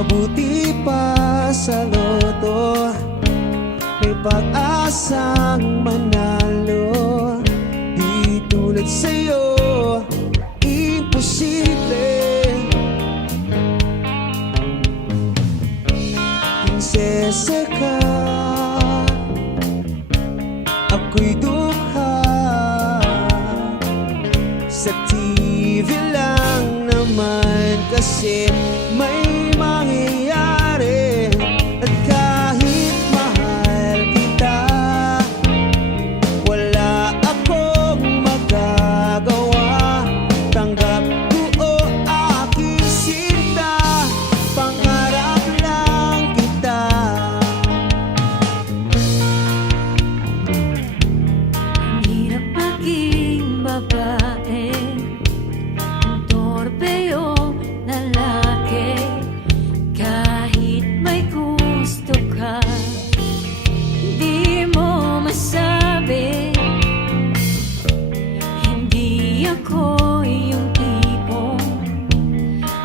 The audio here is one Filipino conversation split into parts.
Mabuti pa sa loto, may pag-asang manalo. Di tulad sa'yo, imposible. Prinsesa ka, ako'y dukha. Sa TV lang naman kasi may mangyayari. At kahit mahal kita, wala akong magagawa. Tanggap ko o aking sinta, pangarap lang kita. Ang hirap maging babae, ang torpe yung lalaki. Kahit may gusto ka, di mo masabi. Hindi ako yung tipong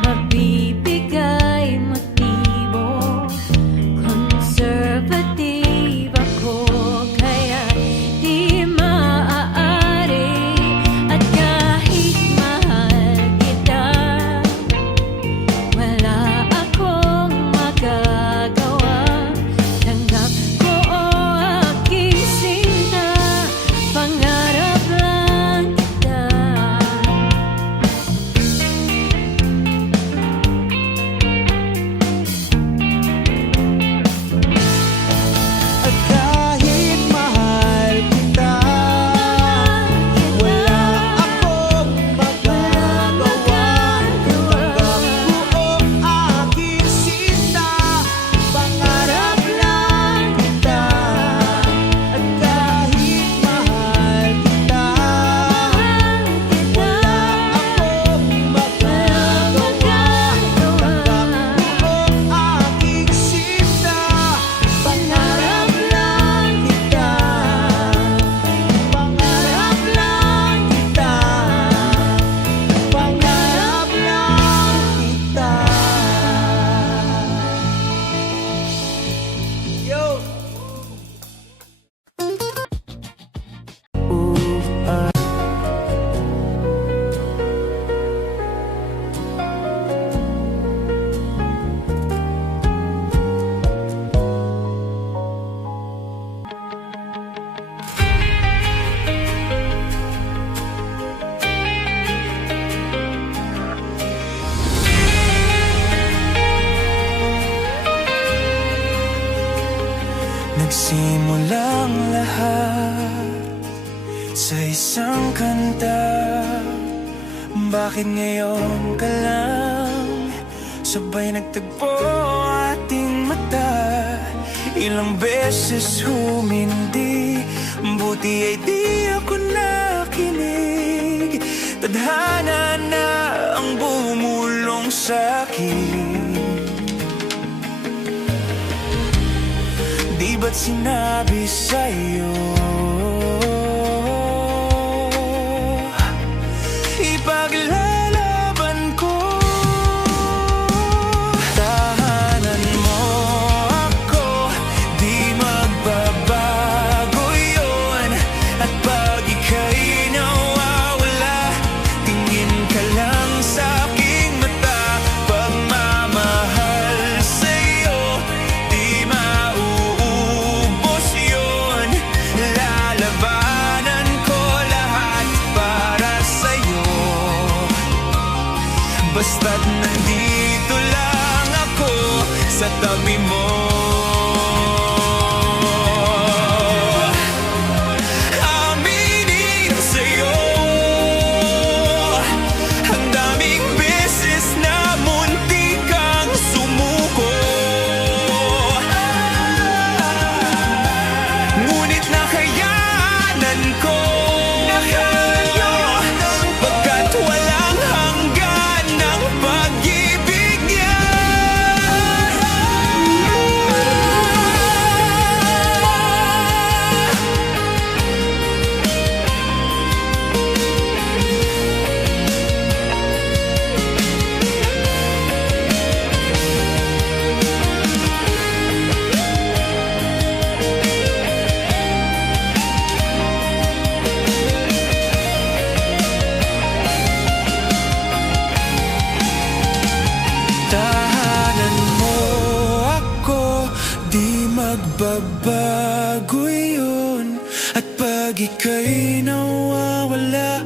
magbibigay motibo. Conservative ako, kaya di maaari. At kahit mahal kita, wala akong magagawa. Tanggap ko o aking sinta, pangarap lang kita. At kahit mahal kita, wala akong magagawa. Tanggap ko o aking sinta, pangarap lang kita. At kahit mahal kita, wala akong magagawa. Tanggap ko o aking sinta, pangarap lang kita. Pangarap lang kita. Pangarap lang kita. Yo! Nagsimulang lahat sa isang kanta. Bakit ngayon ka lang sabay nagtagpo ating mata? Ilang beses humindi, buti ay di ako nakinig. Tadhana na ang bumulong sa'kin. Di ba't sinabi sa'yo ipaglalaban ko? Tahanan mo ako, di magbabago yun. At pag ika'y nawawala, tingin ka lang sa'king mata. Pagmamahal sa'yo, di mauubos yun. Lalabanan ko lahat para sa'yo. Basta't nandito lang ako sa tabi mo. Aminin sa'yo, ang daming beses na muntik kang sumuko. Ngunit nakayanan ko, pagkat walang hanggan ng pag-ibig niya. magbabago yun. At pag ika'y nawawala,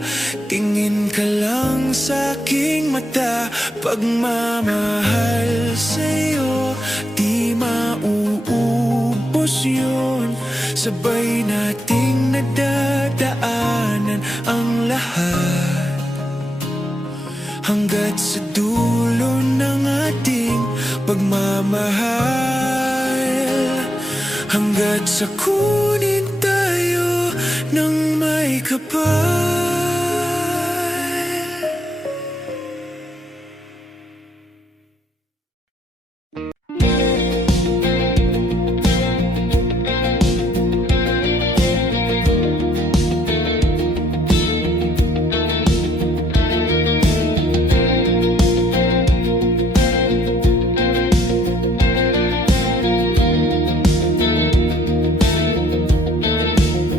tingin ka lang sa aking mata. Pagmamahal sa'yo, di mauubos yun. Sabay nating nadadaanan ang lahat, hanggat sa dulo ng ating pagmamahal. Hanggat sa kunin tayo ng may kapal.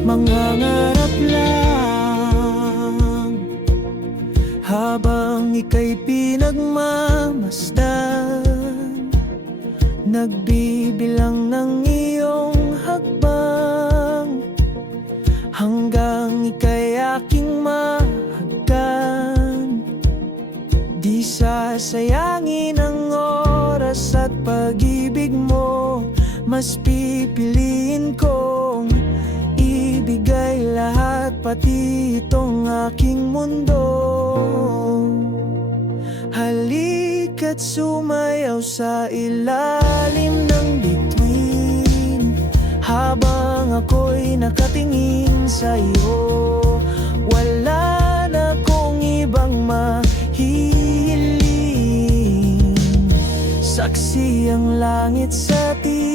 Mangangarap lang habang ika'y pinagmamasdan, nagbibilang ng iyong hakbang, hanggang ika'y aking mahagkan. Di sasayangin ang oras at pag-ibig mo, mas pipiliin kong ibigay lahat, pati itong aking mundo. Halika't sumayaw sa ilalim ng bituin, habang ako'y nakatingin sa iyo. Wala na kong ibang mahihiling, saksi ang langit sa atin.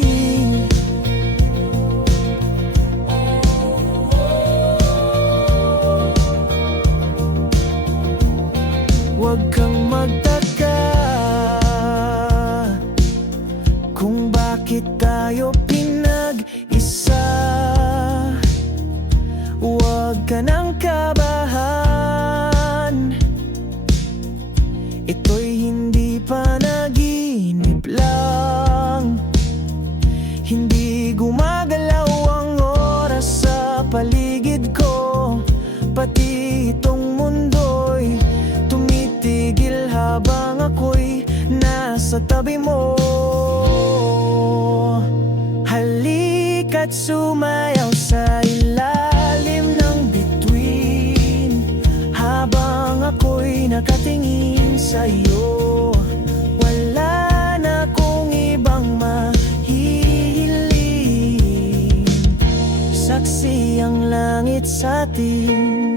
Huwag kang magtaka kung bakit tayo pinag-isa. Huwag ka nang kabahan, ito'y hindi panaginip lang. Hindi gumagalaw ang oras sa paligid ko, pati itong mundo'y tumitigil habang ako'y nasa tabi mo. Halika't sumayaw sa ilalim ng bituin, habang ako'y nakatingin sa iyo. Wala na akong ibang mahihiling, saksi ang langit sa atin.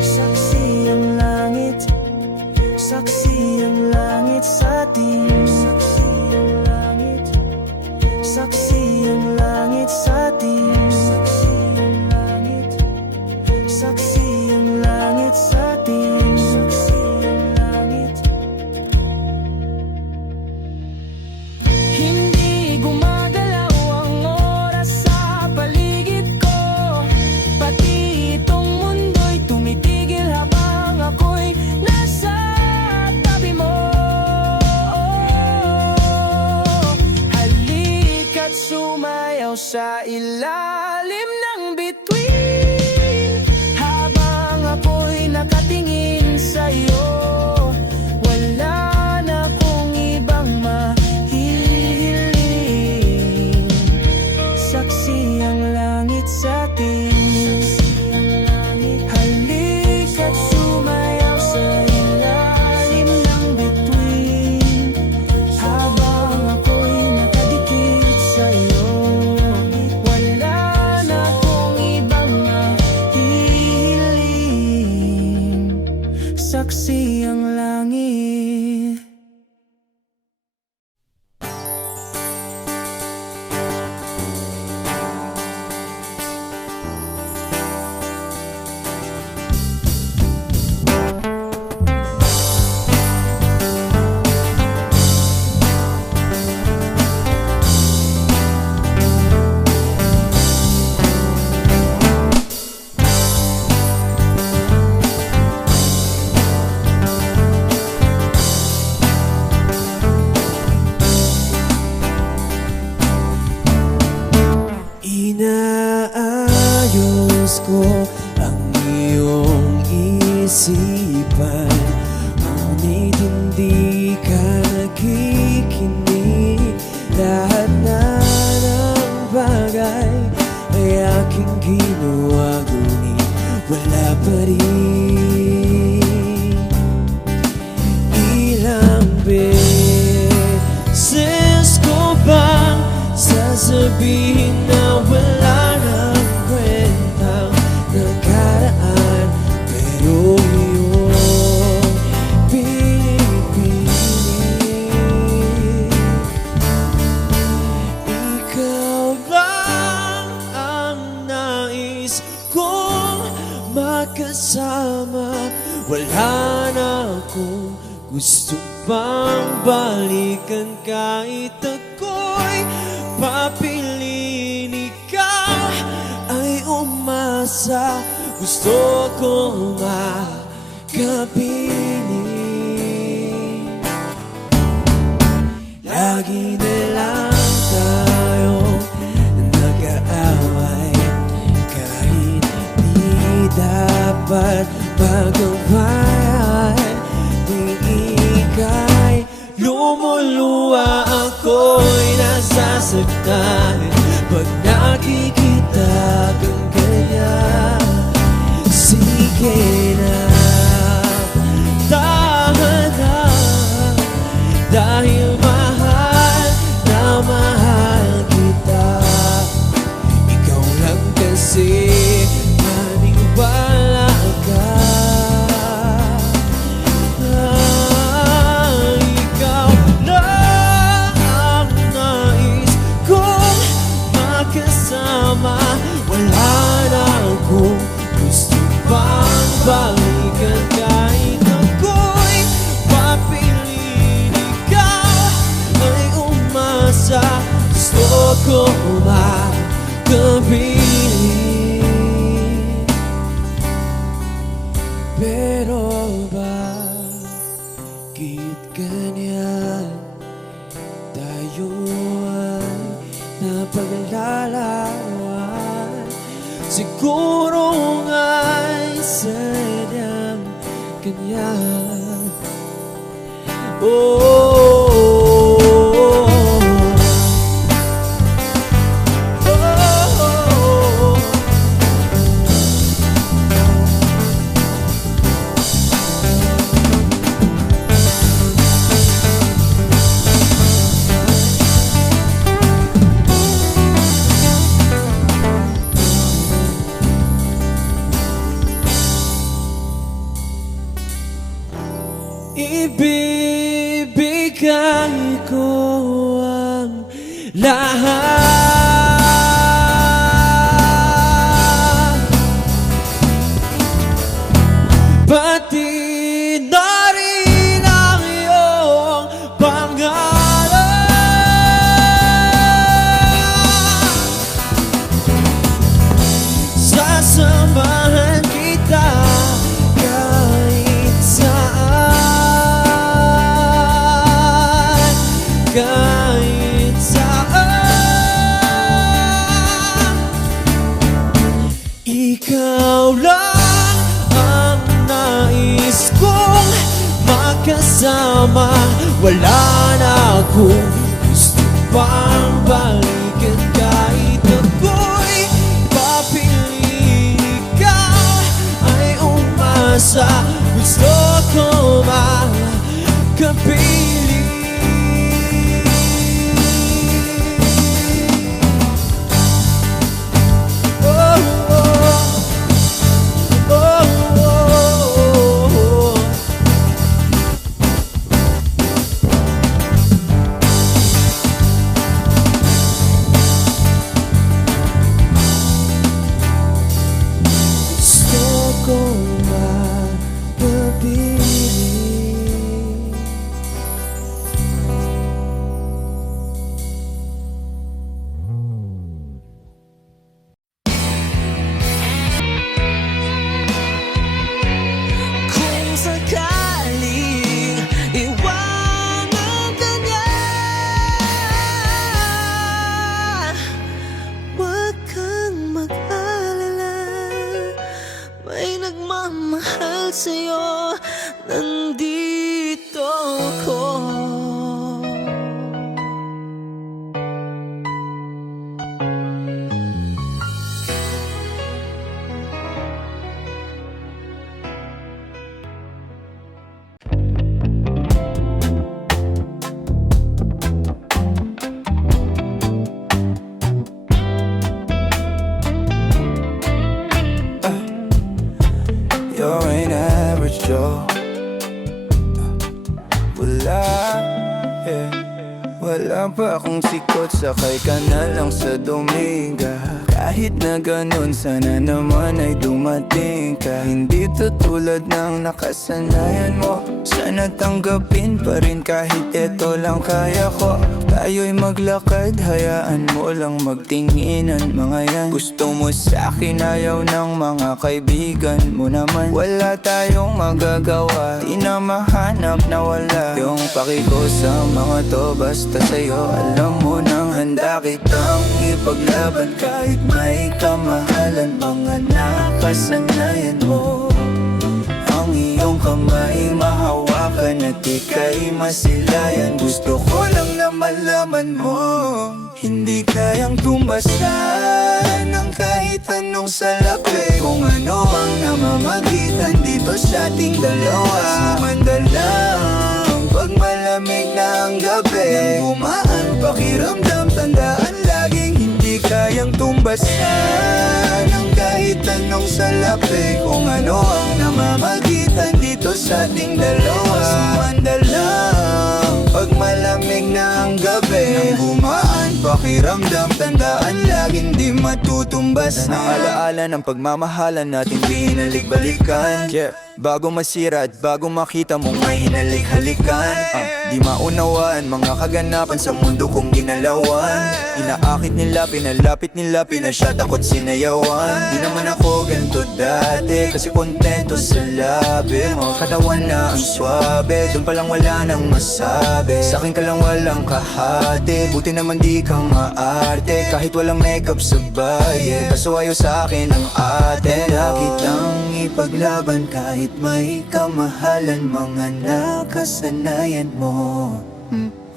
Saksi ang langit, saksi ang langit sa atin. Saksi ang langit, Diyos ko ang iyong isipan, ngunit hindi ka nakikinig. Lahat na ng bagay ay aking ginawa, ngunit wala pa rin. Ilang beses ko bang sasabihin na wala nang kwentang nakaraan, pero iyong pinipilit. Ikaw lang ang nais kong makasama. Wala na akong gusto pang balikan, kahit ako'y papiliin. Ikaw ay umasa, gusto kong makapiling. Lagi na lang tayong nag-aaway, kahit di dapat pag-awayan. Di ika'y lumuluwa, ako'y nasasaktan pag nakikita kang ganyan. Sige na, tahan na, dahil mahal na mahal kita. Ikaw lang kasi maniwala ka. Ikaw lang ang nais kong makasama. Wala na akong gusto pang balikan, kahit ako'y papiliin. Ikaw ay umasa, gusto ko makapiling. Pero bakit ganyan? Tayo ay napaglalawan. Siguro nga'y sadyang ganyan. Oh, ibibigay ko ang lahat, pati na rin ang iyong pangalan. Sasamahan kita kahit saan, kahit saan. Ikaw lang ang nais kong makasama. Wala na akong gusto pang balikan, kahit ako'y papiliin. Ikaw ay umasa, gusto ko makapiling. Gusto ko makapiling. pagmamahal sa'yo, nandito ako. You're an average Joe. Wala, yeah. Wala pa akong sikot, sakay ka na lang sa Dominga. Kahit na ganun, sana naman ay dumating ka. Hindi to tulad ng nakasanayan mo. Sana tanggapin pa rin kahit eto lang kaya ko. Tayo'y maglakad, hayaan mo lang magtinginan mga yan. Gusto mo sa'kin, ayaw ng mga kaibigan mo naman. Wala tayong magagawa, di na mahanap na wala. Yung paki ko sa mga to, basta sa'yo alam mo nang handa kitang ipaglaban. Kahit may kamahalan, mga nakasanayan mo. Ang iyong kamay mahawakan at ika'y masilayan. Gusto ko lang na malaman mo, hindi kayang tumbasan ng kahit anong salapi. Kung ano ang namamagitan dito sa ating dalawa. Sumanda lang pag malamig na ang gabi. Nang gumaan pakiramdam, tandaan laging hindi kayang tumbasan ng kahit anong salapi. Kung ano ang namamagitan dito sa ating dalawa. Sumanda lang pag malamig na ang gabi. Nang gumaan pakiramdam, tandaan laging di matutumbasan. Ang alaala ng pagmamahalan natin binalik-balikan, yeah. Bago masira at bago makita mong may hinalik-halikan. Di maunawaan mga kaganapan sa mundo kong ginalawan. Inaakit nila, pinalapit nila, pinasyat ako't sinayawan. Di naman ako ganito dati, kasi kontento sa labi mo. Katawan na ang swabe, dun palang wala nang masabi. Sa'kin ka lang walang kahati, buti naman di ka maarte. Kahit walang makeup sa baye, kaso ayaw sa'kin ang ate. Lagi kitang ipaglaban kahit may kamahalan, mga nakasanayan mo.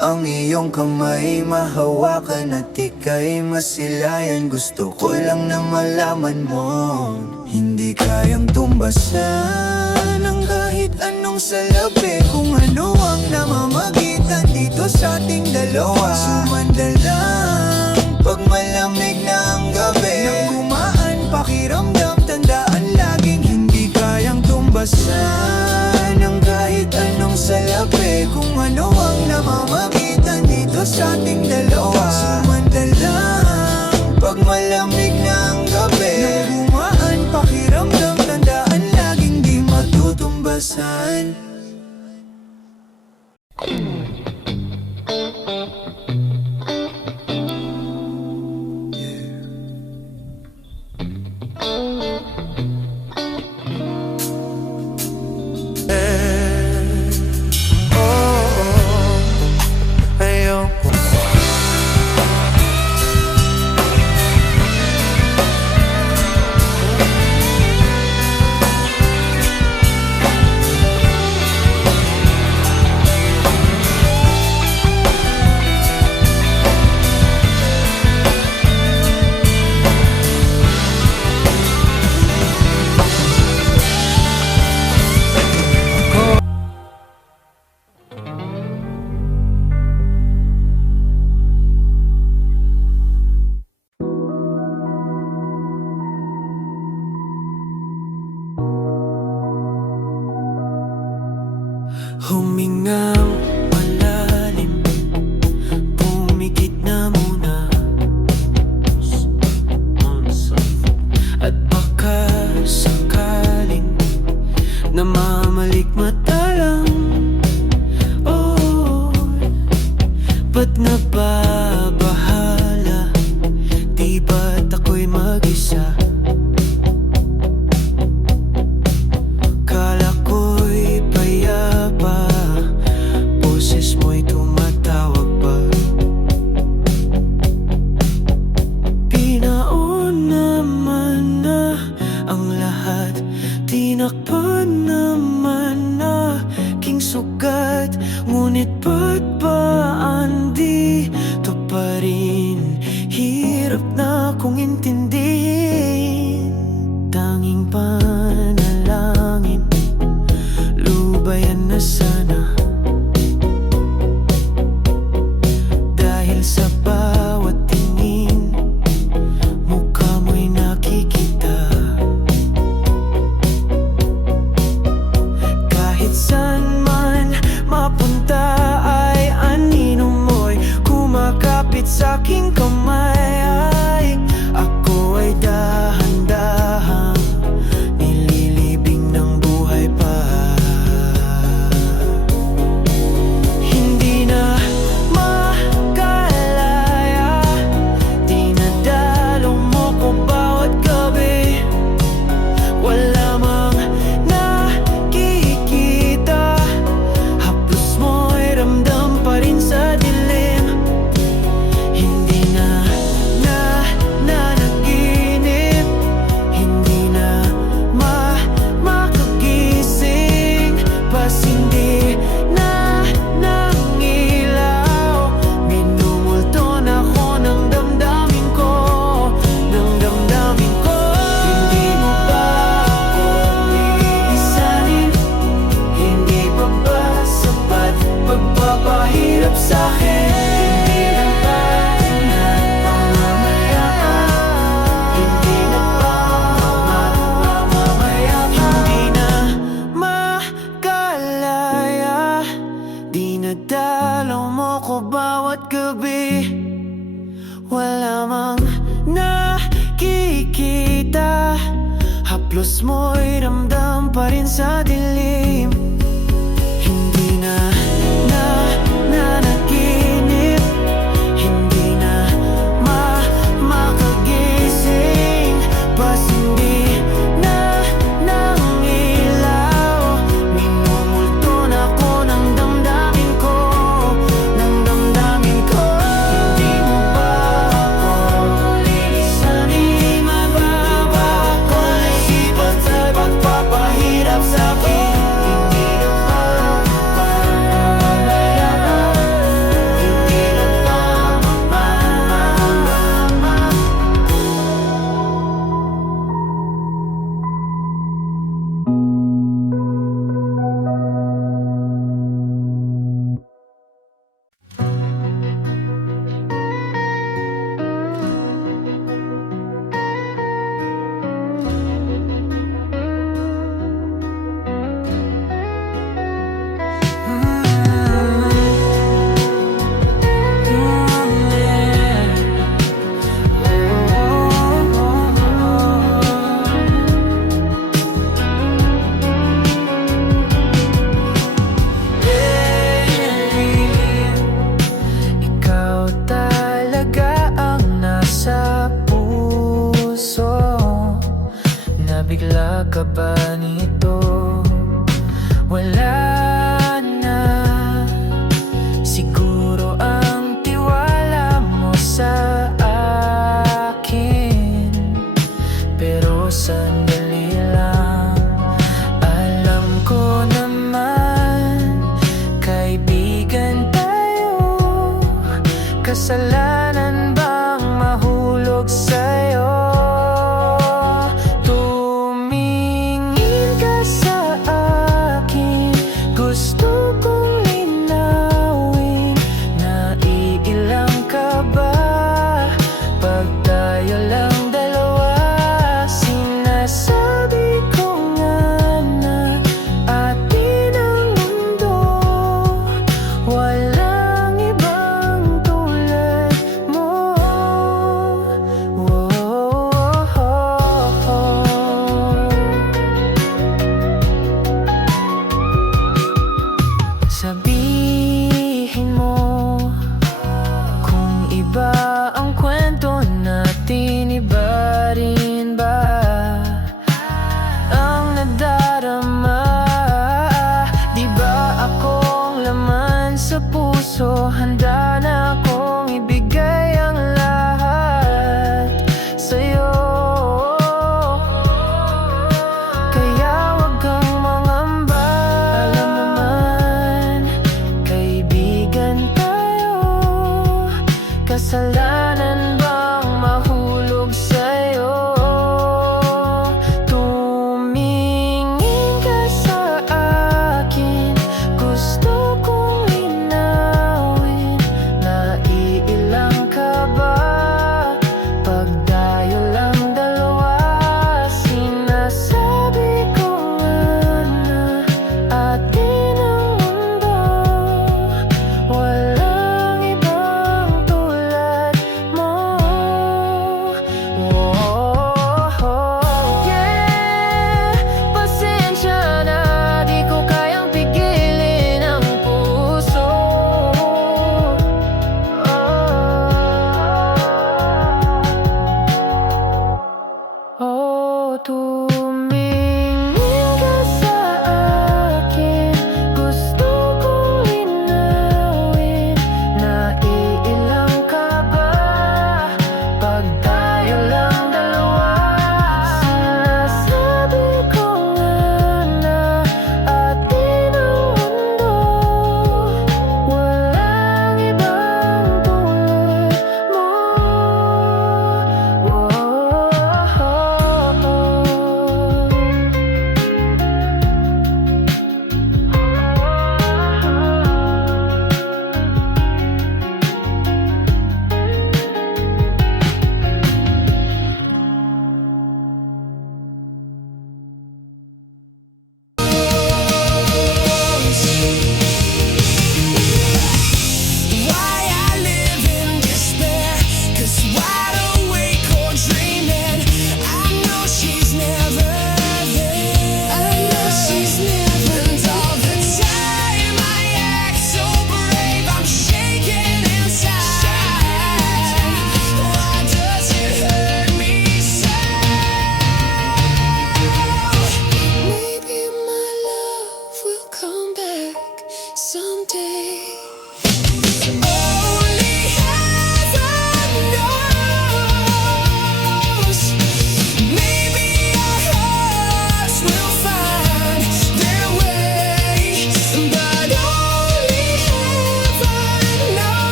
Ang iyong kamay mahawakan at ika'y masilayan. Gusto ko lang na malaman mo, hindi kayang tumbasan ng kahit anong salapi. Kung ano ang namamagitan dito sa ating dalawa. Sumanda lang pag malamig na ang gabi. Nang gumaan pakiramdam, tandaan laging hindi kayang tumbasan ng kahit anong salapi. Kung ano ang namamagitan dito sa ating dalawa. Sumanda lang pag malamig na ang gabi. Nang gumaan pakiramdam, tandaan laging di matutumbasan. Humingang malalim, pumikit na muna. At baka sakaling namamalikmata lang. Oh, ba't nababahala? Di ba't ako'y mag-isa? Kala ko'y payapa, boses mo'y tumatawag pa. Pinaon naman na ang lahat, tinakpan Ngunit ba't ba andito pa rin? Hirap na kong intindihin. Tanging panalangin, lubayan na sana. Dahil sa bawat tingin, mukha mo'y nakikita. Kahit saan man mapunta ay anino mo'y kumakapit sa'king kamay. Ako ay dahan-dahang nililibing ng buhay pa. Hindi na makalaya, dinadalo mo ko bawat gabi. Wala mang nakikita, haplos mo'y ramdam pa rin sa dilim. Hindi na nanaginip, hindi na makagising. Pasindi na ng ilaw, minumulton ako ng damdamin ko, ng damdamin ko. Hindi mo ba ako iisanin? Hindi pa ba sapat pagpapahirap sa'kin? Hindi na ba nagmamamayabang? Hindi na ba nagmamamayabang? Hindi na makalaya, dinadalaw mo ko bawat gabi. Wala mang nakikita, haplos mo'y ramdam pa rin sa dilim. Hindi na nanaginip, hindi na makagising. Pasindi na ng ilaw, minumulton ako ng damdamin ko, ng damdamin ko. Hindi mo ba ako lilisanin? Mababa ako naisipan sa pagpapahirap sa'kin. Hindi na mapapamamayabang, hindi na mapapamamayabang. Ikaw talaga ang nasa puso. Nabigla ka ba nito? Wala na siguro ang tiwala mo sa akin. Pero sandali lang, alam ko naman kaibigan tayo. Kasalanan bang mahulog sa'yo? Tumingin ka sa akin, gusto kong linawin. Naiilang ka ba pag tayo lang dalawa? Sinasabi ko nga na atin ang mundo, walang ibang tulad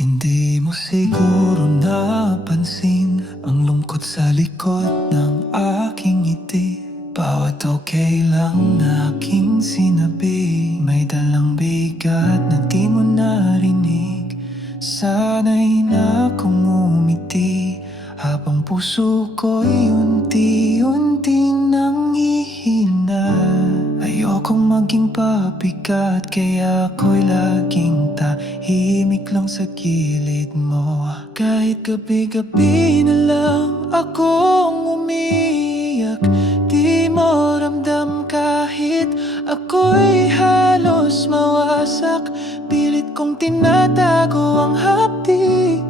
Hindi mo siguro napansin ang lungkot sa likod ng aking ngiti. Bawat okay lang na aking sinabi, may dalang bigat na di mo narinig. Sana'y na akong umiti habang puso ko'y unti-unting nanghihina. Ayokong maging pabigat kaya ako'y laging tahimik lang sa gilid mo. Kahit gabi-gabi na lang akong umiiyak, di mo ramdam kahit ako'y halos mawasak. Pilit kong tinatago ang hapdi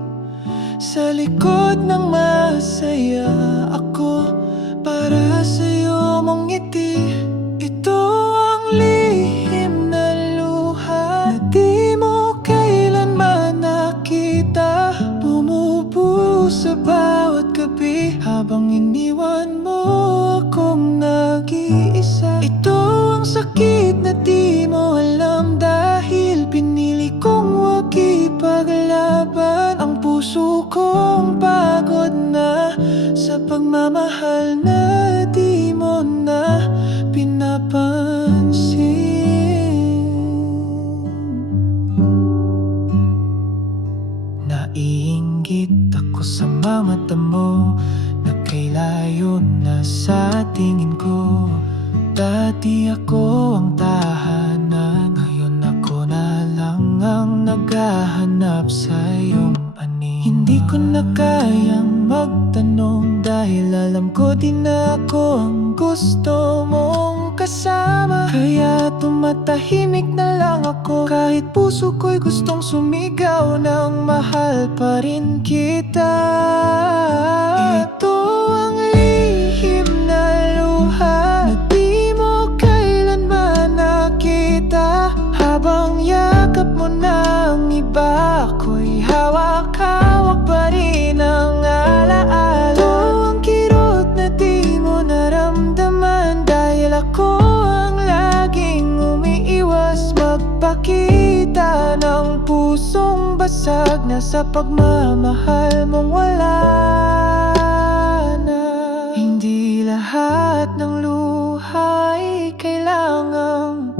sa likod ng masaya ako para sa'yo mong ngiti. Ito ang lihim na luha na di mo kailanman nakita. Bumubuo sa bawat gabi habang iniwan mo akong nag-iisa. Ito ang sakit na di mo alam dahil pinili kong wag ipaglaban. Ang puso kong pagod na sa pagmamahal na di mo na pinapansin. Naiinggit ako sa mga mata mo na kay layo na sa tingin ko. Dati ako ang tahanan, ngayon ako na lang ang naghahanap sa iyong ani. Hindi ko na kayang magtanong dahil alam ko di na ako ang gusto mong kasama. Kaya tumatahimik na lang ako kahit puso ko'y gustong sumigaw ng mahal pa rin kita. Ito ang lihim na luha na di mo kailanman nakita. Habang yakap mo ng iba, ako'y hawak-hawak pa rin ang alaala. Ito ang kirot na di mo naramdaman dahil ako ang laging umiiwas magpakita ng pusong basag na sa pagmamahal mong wala na. Hindi lahat ng luha'y kailangang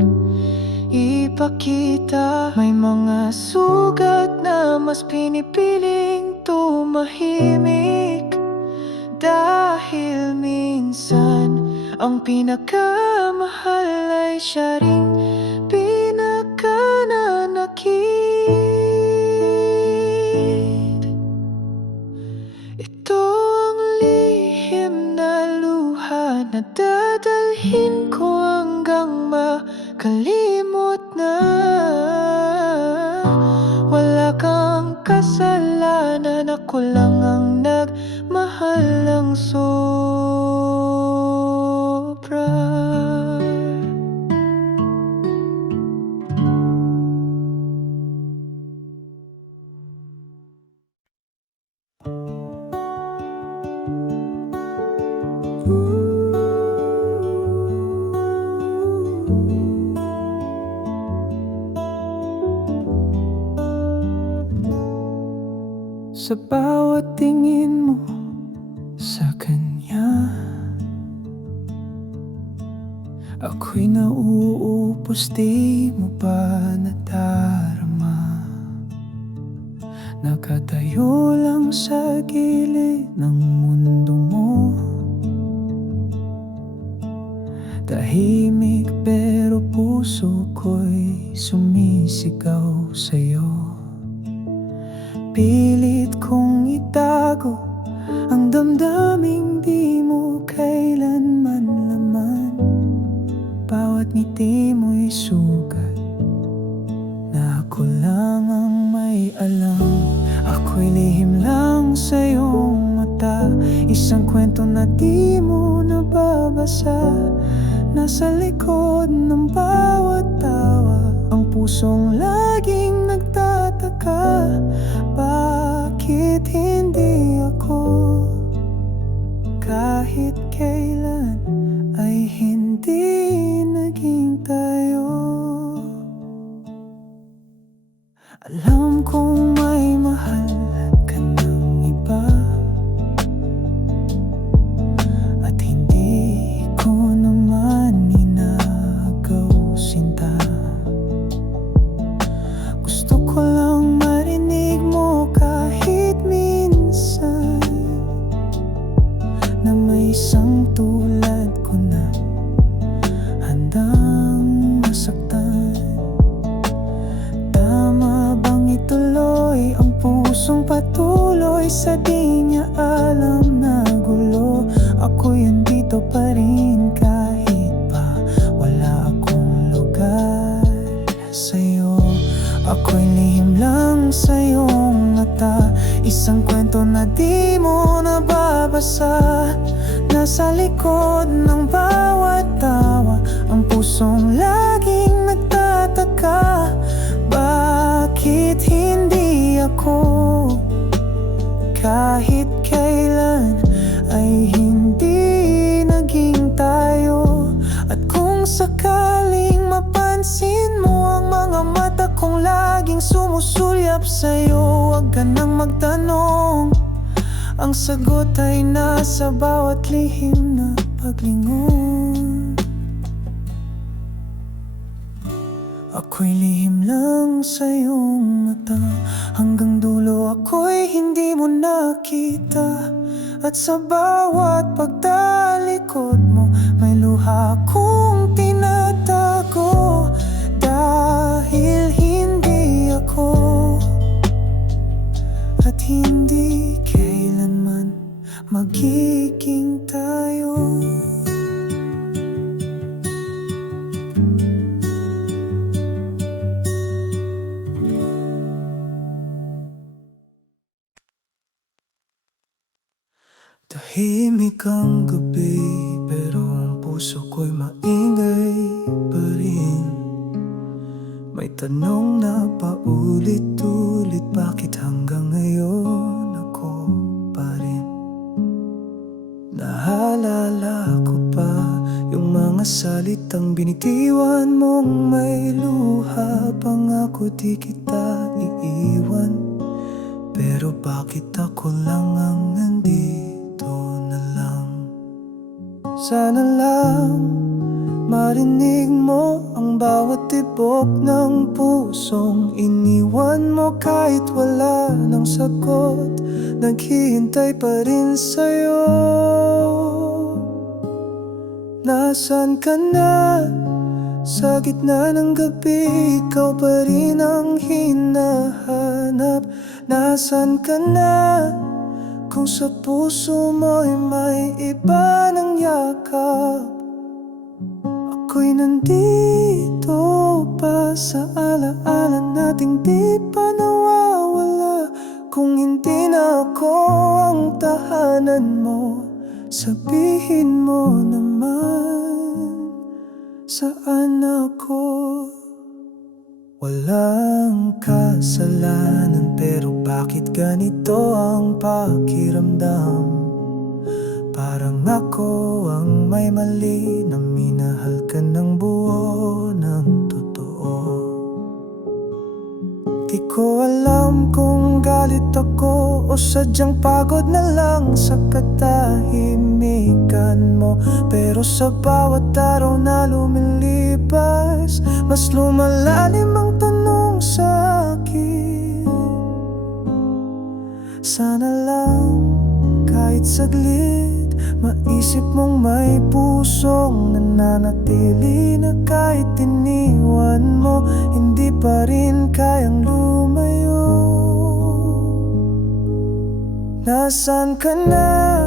ipakita. May mga sugat na mas pinipiling tumahimik dahil minsan ang pinakamahal ay siya ring pinakananakit. Ito ang lihim na luha na dadalhin ko hanggang makalimot na. Wala kang kasalanan, ako lang ang nagmahal ng sobra. Sa bawat tingin mo sa kanya, ako'y nauupos, di mo ba nadarama? Nakatayo lang sa gilid ng mundo mo, tahimik pero puso ko'y sumisigaw sa'yo. Pilit kong itago ang damdaming di mo kailanman laman. Bawat ngiti mo'y sugat na ako lang ang may alam. Ako'y lihim lang sa iyong mata, isang kwento na di mo nababasa. Nasa likod ng bawat tawa, ang pusong laging nagtataka. Bakit hindi ako kahit kailan ay hindi naging tayo? Alam kong may patuloy sa di niya alam na gulo. Ako'y andito pa rin kahit pa wala akong lugar sa'yo. Ako'y lihim lang sa iyong mata, isang kwento na di mo nababasa. Nasa likod ng bawat tawa, ang pusong laging nagtataka. Bakit hindi ako kahit kailan ay hindi naging tayo? At kung sakaling mapansin mo ang mga mata kong laging sumusulyap sa'yo, huwag ka nang magtanong. Ang sagot ay nasa bawat lihim na paglingon. Ako'y lihim lang sa iyong mata, hanggang dulo ako'y hindi mo nakita. At sa bawat pagtalikod mo, may luha akong tinatago. Dahil hindi ako at hindi kailanman magiging tayo. Tahimik ang gabi, pero ang puso ko'y maingay pa rin. May tanong na paulit-ulit, bakit hanggang ngayon ako pa rin? Naalala ko pa yung mga salitang binitiwan mong may luha. Pangako di kita iiwan, pero bakit ako lang ang nandito na lang? Sana lang marinig mo ang bawat tibok ng pusong iniwan mo. Kahit wala ng sagot, naghihintay pa rin sa'yo. Nasaan ka na? Sa gitna ng gabi, ikaw pa rin ang hinahanap. Nasaan ka na? Kung sa puso mo'y may iba ng yakap, ako'y nandito pa sa alaala nating di pa nawawala. Kung hindi na ako ang tahanan mo, sabihin mo naman, saan ako? Walang kasalanan, pero bakit ganito ang pakiramdam? Parang ako ang may mali, na minahal ka ng buo ng totoo. Di ko alam kung galit ako o sadyang pagod na lang sa katahimikan mo. Pero sa bawat araw na lumilipas, mas lumalalim ang tanong sa akin. Sana lang kahit saglit maisip mong may pusong nananatili, na kahit iniwan mo, hindi pa rin kayang lumayo. Nasaan ka na?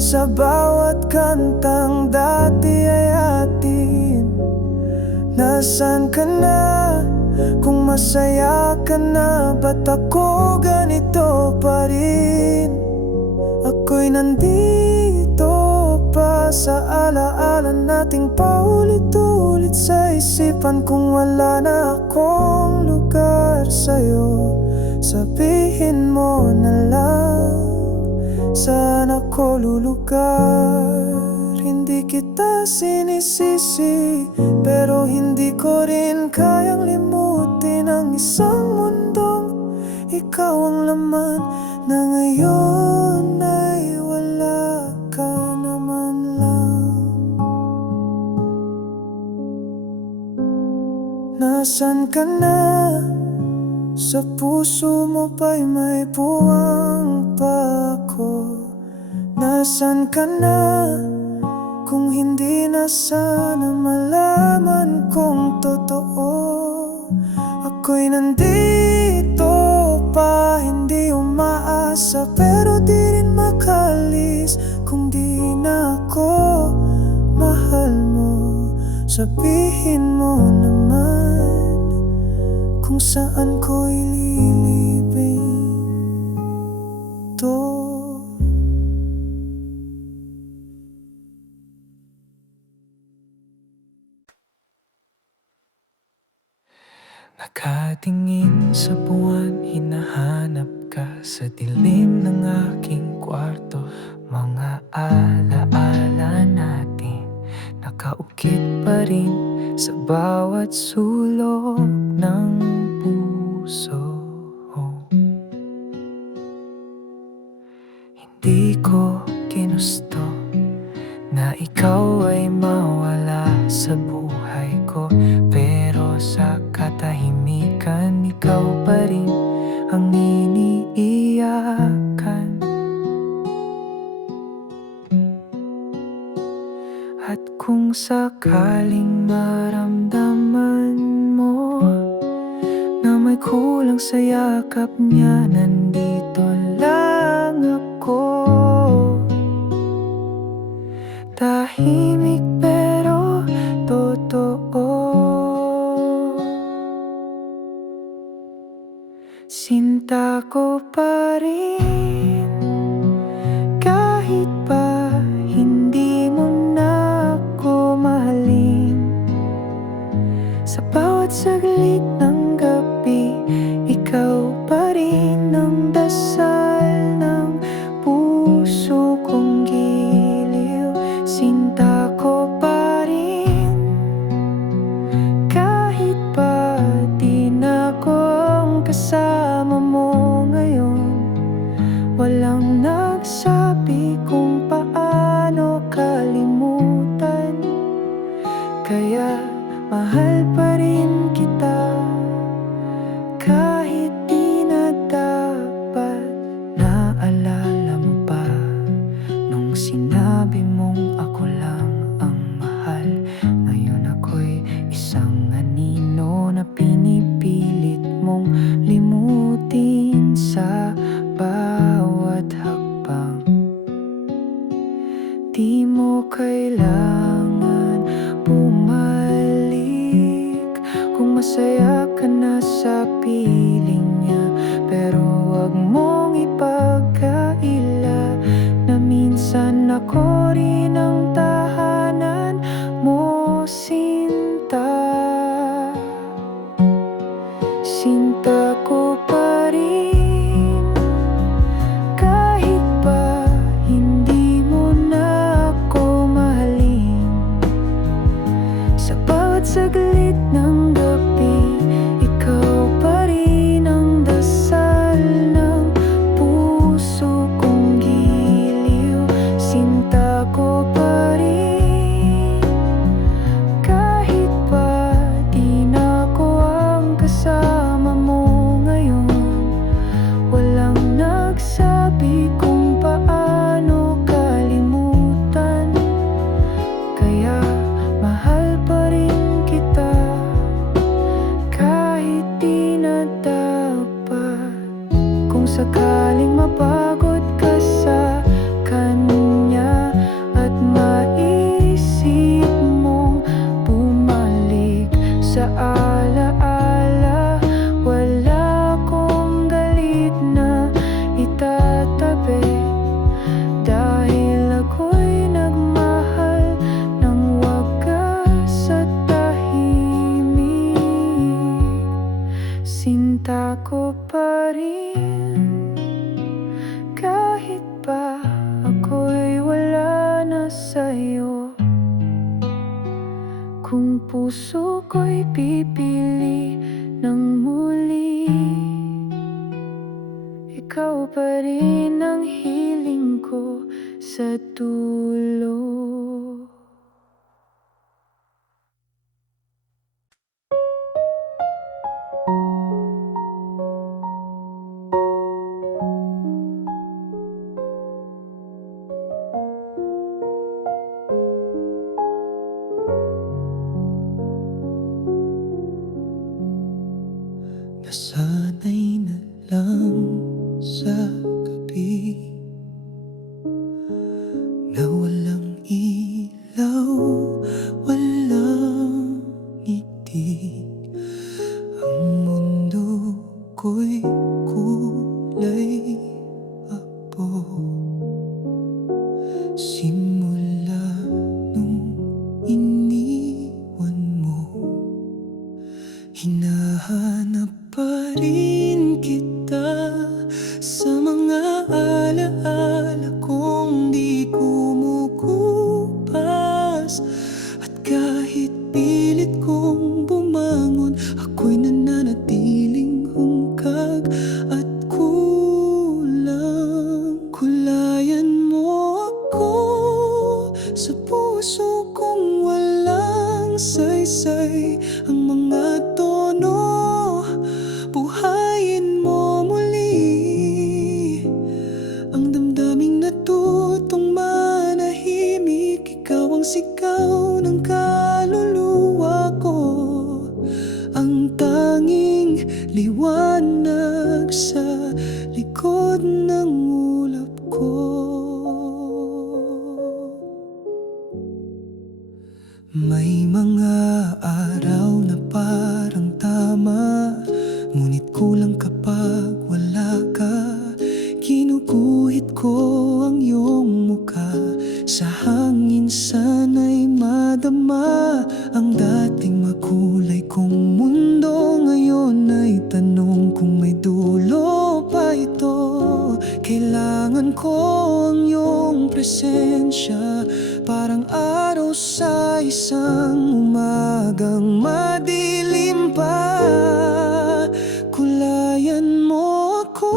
Sa bawat kantang dati ay atin. Nasaan ka na? Kung masaya ka na, ba't ako ganito pa rin? Ako'y nandito pa sa alaala nating paulit-ulit sa isipan. Kung wala na akong lugar sa'yo, sabihin mo na lang, saan ako lulugar? Hindi kita sinisisi, pero hindi ko rin kayang limutin ang isang mundong ikaw ang laman, na ngayon ay wala ka naman lang. Nasaan ka na? Sa puso mo ba'y may puwang pa ako? Nasaan ka na? Kung hindi na sana malaman kong totoo. Ako'y nandito pa, hindi sabihin mo naman kung saan ko ililibing to. Nakatingin sa buwan, hinahanap ka sa dilim ng aking kwarto. Mga alaala natin nakaukit pa rin sa bawat sulok ng puso. Hindi ko ginusto na ikaw ay mawala sa buhay ko, pero sa katahimikan ikaw pa rin ang iniiyakan. At kung sakaling maramdaman mo na may kulang sa yakap niya, nandito lang ako. Tahimik pero totoo. Sinta ko pa rin kahit pa hindi mo na ako mahalin. Sa bawat saglit ng gabi, ikaw pa rin ang dasal ng puso kong giliw. Sinta ko pa rin kahit pa di na ako ang kasama mo ngayon. Walang nagsabi kung paano kalimutan, kaya mahal pa rin kita kahit di na dapat. Naalala mo pa nung sinabi mong ako lang ang mahal? Ngayon ako'y isang anino na pinipilit mong limutin sa bawat hakbang. Di mo kailangan bumalik kung masaya ka na sa piling niya, pero wag mong ipagkaila na minsan ako rin ang tahanan mo, Sinta. Sinta ko pa rin kahit pa hindi mo na ako mahalin. Sa bawat saglit ng gabi, ikaw pa rin ang dasal ng puso kong giliw. Sinta ko pa rin kahit pa di na ako ang kasama mo ngayon. Walang nagsabi kung paano kalimutan, kaya mahal pa rin kita kahit di na dapat. Kung sakaling mapagod ka sa kanya at maisip mong bumalik sa alaala, wala akong galit na itatabi, dahil ako'y nagmahal ng wagas at tahimik. Sinta ko pa rin kahit pa ako'y wala na sa'yo. Kung puso ko'y pipili ng muli, ikaw pa rin ang hiling ko sa dulo. Nasanay na lang sa gabi na walang kita sa mga alaala kong di kumukupas. At kahit pilit kong bumangon, ako'y nananatiling hungkag at kulang. Kulayan mo ako sa puso kong walang saysay. Ang mga tono, buhayin mo muli ang damdaming natutong manahimik. Ikaw ang sigaw ng kaluluwa ko, ang tanging liwanag sa likod ng ulap ko. May mga araw na parang tama, ngunit kulang kapag wala ka. Ginuguhit ko ang iyong mukha, sa hangin sana'y madama ang dating makulay kong mundo. Ngayon ay tanong kung may dulo pa ito. Kailangan ko ang iyong presensya, parang araw sa isang umagang madilim pa. Kulayan mo ako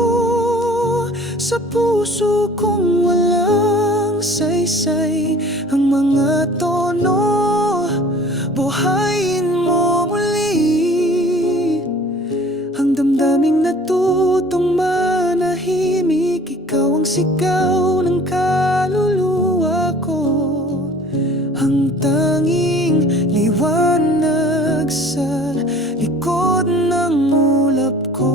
sa puso kong walang saysay. Ang mga tono, buhayin mo muli ang damdaming natutong manahimik. Ikaw ang sigaw ng kaluluwa ko, ang tanging liwanag sa likod ng ulap ko.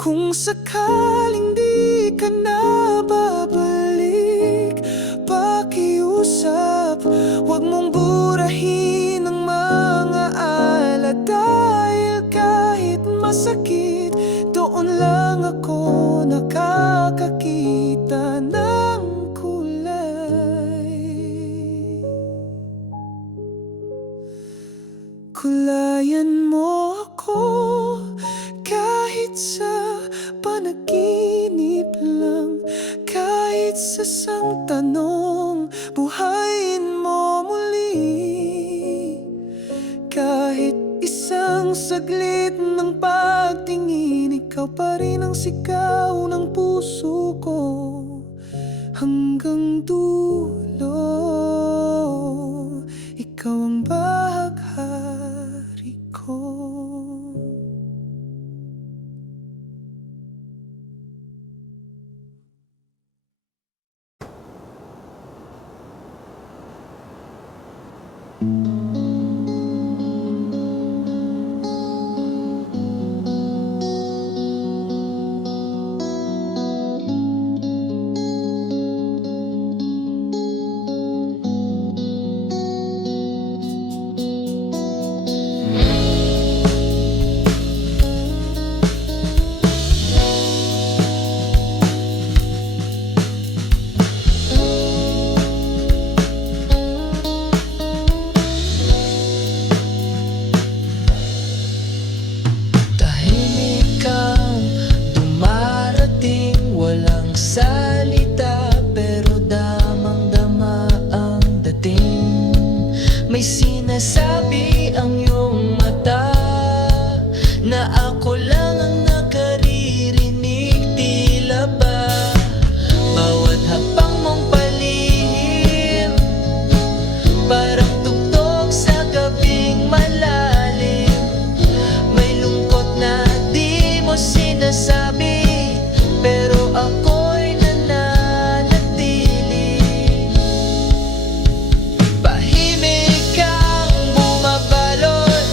Kung sakaling di ka na babalik, pakiusap, huwag mong burahin ang mga ala. Dahil kahit masakit, doon lang ako nakakakita ng kulay. Kulayan mo ako kahit sa panaginip lang, kahit sa isang tanong, buhayin mo muli. Kahit isang saglit ng pagtingin, ikaw pa rin ang sigaw ng puso ko. Hanggang dulo, ikaw ang bahaghari ko. May sinasabi ang iyong mata na ako lang ang nakaririnig. Tila ba bawat hapang mong palihim parang tugtog sa gabing malalim. May lungkot na di mo sinasabi, pero ako'y nananatili. Pahimik kang bumabalot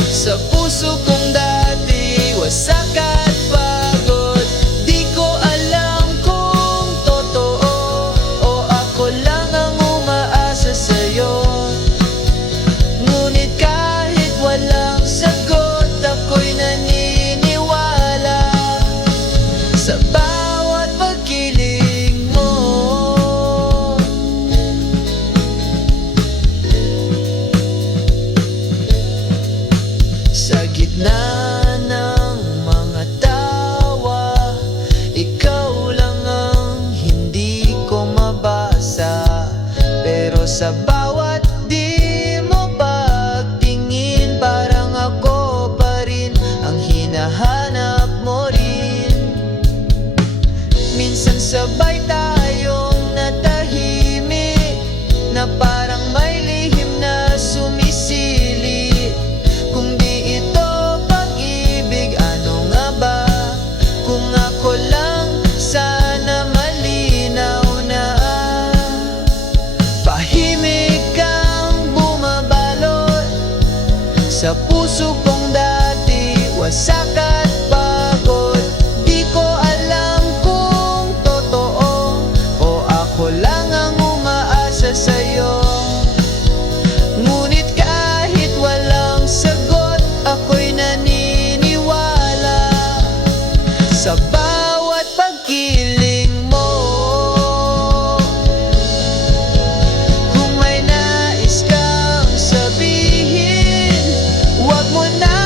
sa puso kong dati wasak at pagod. Di ko alam kung totoo o ako lang ang umaasa sa'yo. Ngunit kahit walang sagot, ako'y naniniwala sa bawat pagkiling mo. Sa gitna ng Sa puso kong dati wasak at pagod. Di ko alam kung totoo o ako lang ang umaasa sa'yo. Ngunit kahit walang sagot, ako'y naniniwala sa bawat pagkiling mo. Kung may nais kang sabihin, huwag mo na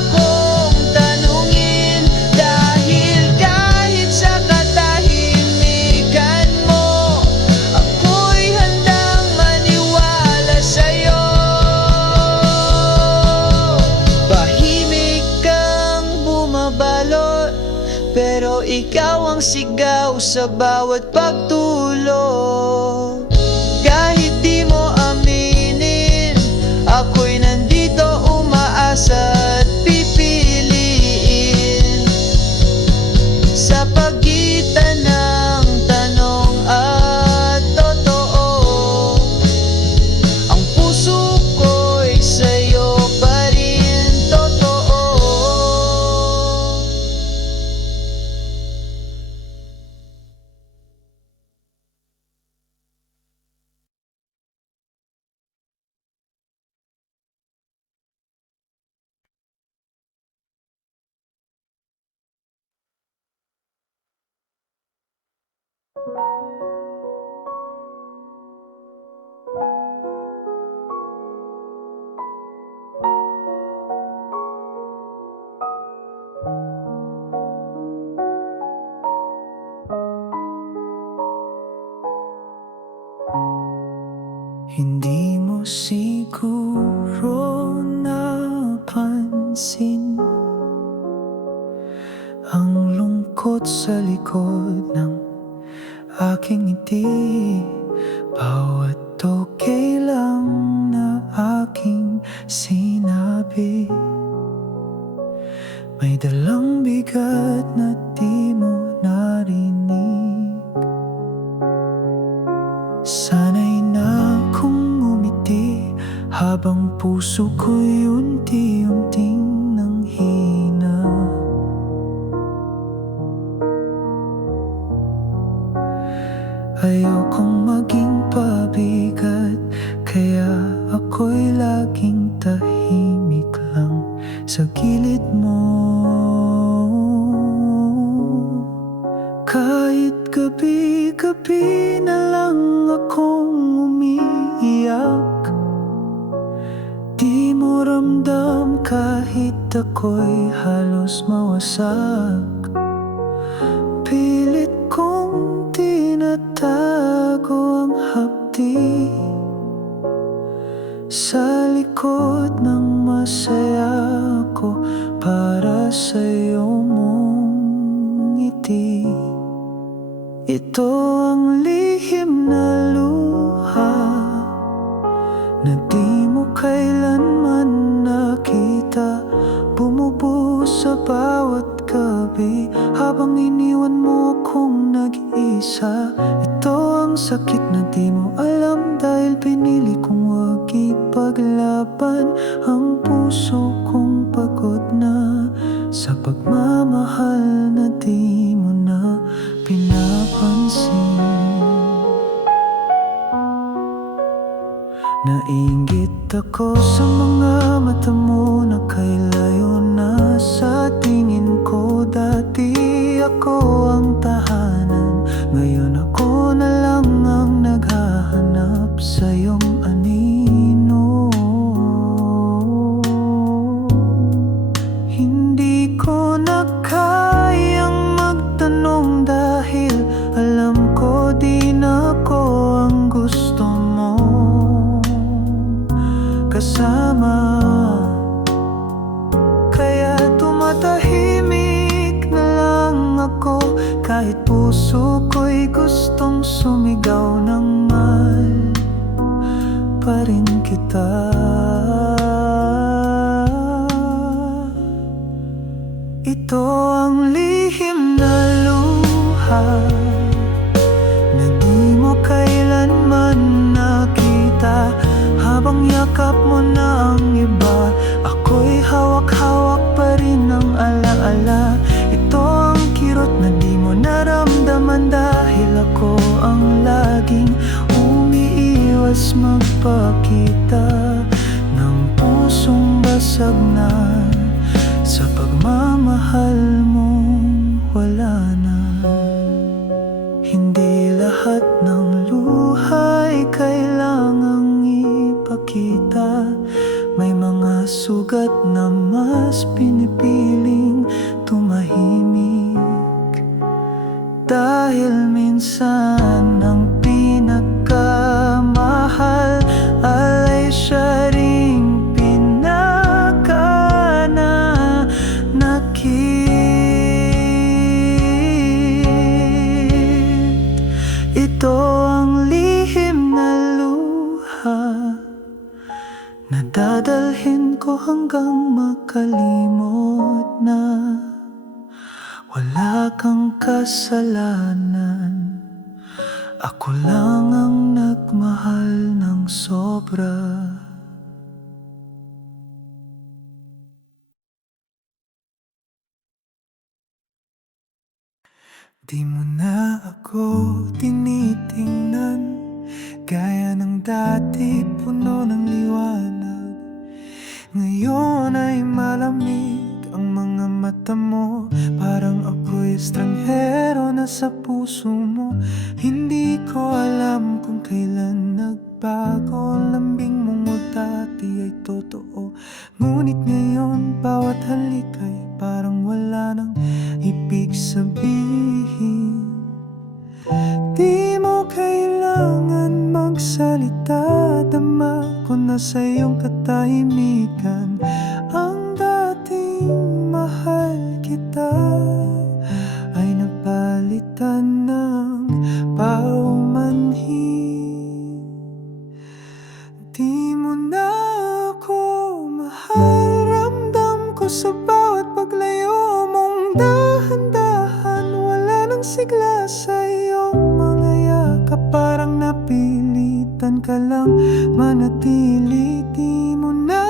akong tanungin. Dahil kahit sa katahimikan mo, ako'y handang maniwala sa'yo. Tahimik kang bumabalot, pero ikaw ang sigaw sa bawat pagtulog. Kahit di mo aminin, ako'y nandito umaasa at pipiliin. Sa pagitan ng tanong at totoo, ang puso ko'y sa'yo pa rin totoo. Hindi mo siguro napansin ang lungkot sa likod ng aking ngiti. Bawat okay lang na aking sinabi, may dalang bigat na di mo narinig. Sana'y na kung umiti habang puso ko'y unti-unting nanghina. Ayokong maging pabigat, kaya ako'y laging tahimik lang sa gilid mo. Kahit gabi-gabi na lang akong umiiyak, di mo ramdam kahit ako'y halos mawasak. Pilit kong tinatago ang hapdi sa likod ng masaya ko para sa'yo mong ngiti. Ito ang lihim na luha na di mo kailanman nakita. Bumubuhos sa bawat gabi habang iniwan mo akong nag-iisa. Ito ang sakit na di mo alam dahil pinili kong wag ipaglaban ang puso kong pagod na sa pagmamahal na di mo na pinapansin. Nainggit ako sa mga mata mo na kay layo na sa tingin ko. Dati ako ang tahanan, ngayon ako na lang ang naghahanap sa iyong anino. Hindi ko na kayang magtanong dahil alam ko di na ako ang gusto mo kasama. Kaya tumatahimik na lang ako kahit puso ko'y gustong sumigaw ng mahal pa rin kita. Ito ang lihim na luha na di mo kailanman nakita. Habang yakap mo na ang iba, ako nais magpakita ng pusong basag na sa pagmamahal mong wala na. Hindi lahat ng luha ay kailangang ipakita. May mga sugat na mas pinipiling tumahimik. Dahil minsan ang pinakamahal alay siya ring pinakananakit. Ito ang lihim na luha na dadalhin ko hanggang makalimot na wala kang kasalanan. Ako lang ang nagmahal ng sobra. Di mo na ako tinitingnan gaya ng dati, puno ng liwanag. Ngayon ay malamig ang mga mata mo, parang ako'y estranghero na sa puso mo. Hindi ko alam kung kailan nagbago ang lambing mong o dati ay totoo. Ngunit ngayon bawat halik ay parang wala nang ibig sabihin. Di mo kailangan magsalita, dama ko na sa iyong katahimikan. Ang dating mahal kita ay napalitan ng paumanhin. Di mo na ako mahal, ramdam ko sa bawat paglayo mong dahan-dahan. Wala nang sigla sa iyong mga yakap, parang napilitan ka lang manatili. Di mo na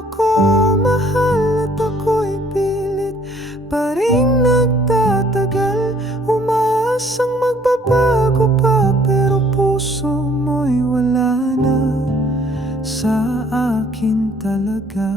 ako mahal at ako'y pilit pa rin nagtatagal, umaasang magbabago pa, pero puso mo'y wala na sa akin talaga.